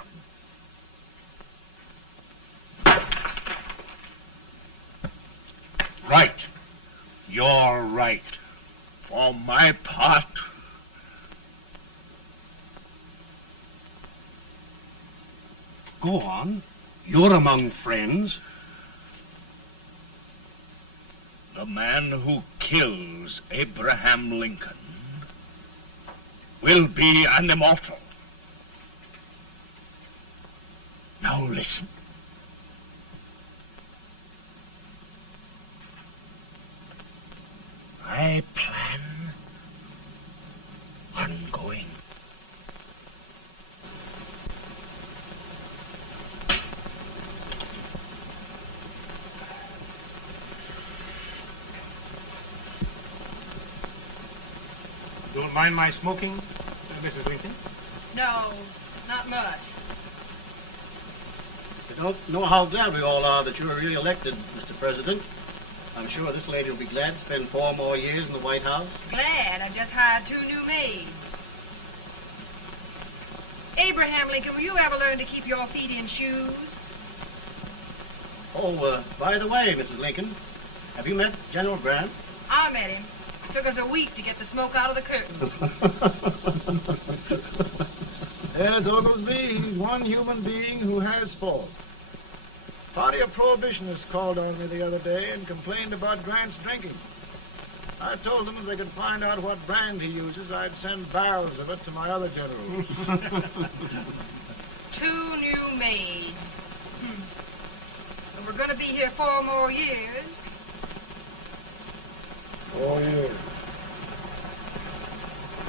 Right. You're right. For my part, go on. You're among friends. The man who kills Abraham Lincoln will be an immortal. Now listen. I plan on going. Don't mind my smoking, Mrs. Lincoln? No, not much. I don't know how glad we all are that you were really elected, Mr. President. I'm sure this lady will be glad to spend 4 more years in the White House. Glad. I've just hired 2 new maids. Abraham Lincoln, will you ever learn to keep your feet in shoes? Oh, by the way, Mrs. Lincoln, have you met General Grant? I met him. Took us a week to get the smoke out of the curtain. Yes, Oglesby, he's one human being who has faults. Party of Prohibitionists called on me the other day and complained about Grant's drinking. I told them if they could find out what brand he uses, I'd send barrels of it to my other generals. 2 new maids. And we're going to be here 4 more years. 4 years.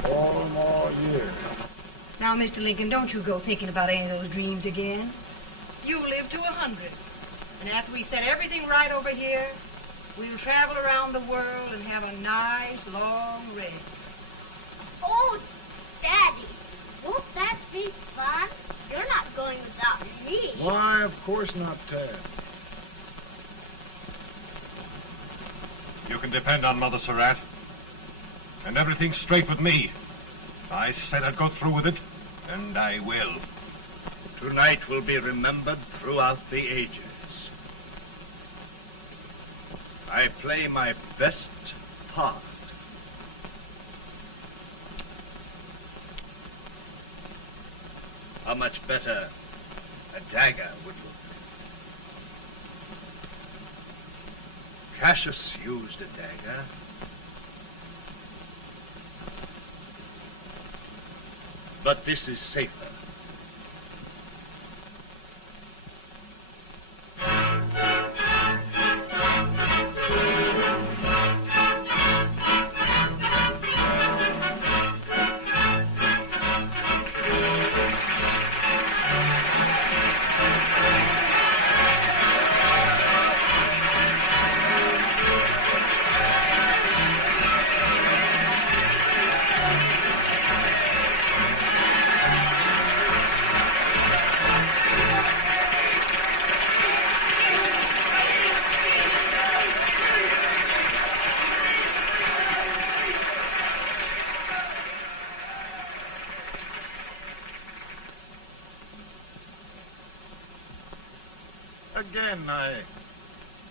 4 more years. Now, Mr. Lincoln, don't you go thinking about any of those dreams again. You live to 100. And after we set everything right over here, we'll travel around the world and have a nice, long rest. Oh, Daddy, won't that be fun? You're not going without me. Why, of course not, Tad. You can depend on Mother Surratt. And everything's straight with me. I said I'd go through with it, and I will. Tonight will be remembered throughout the ages. I play my best part. How much better a dagger would look. Cassius used a dagger. But this is safer. Again,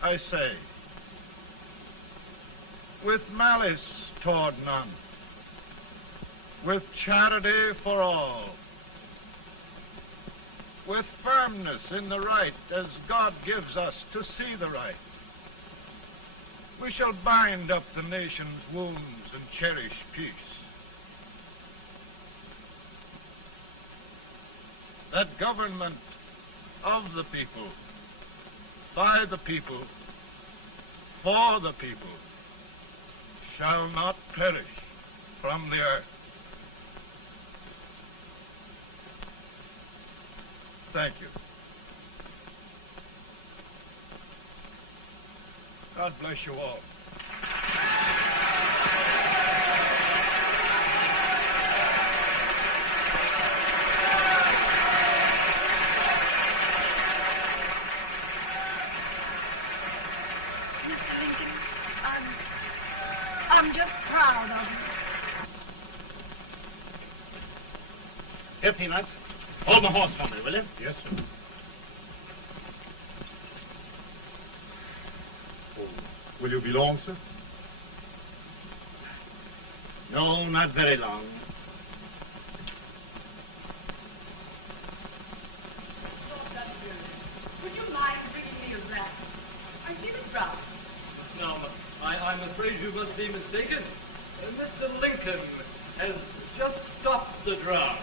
I say, with malice toward none, with charity for all, with firmness in the right as God gives us to see the right, we shall bind up the nation's wounds and cherish peace. That government of the people, by the people, for the people, shall not perish from the earth. Thank you. God bless you all. I'm just proud of you. Here, Peanuts. Hold my horse for me, will you? Yes, sir. Oh, will you be long, sir? No, not very long. Would you mind bringing me a rat? I feel it drop. No, I'm afraid you must be mistaken. Mr. Lincoln has just stopped the draft.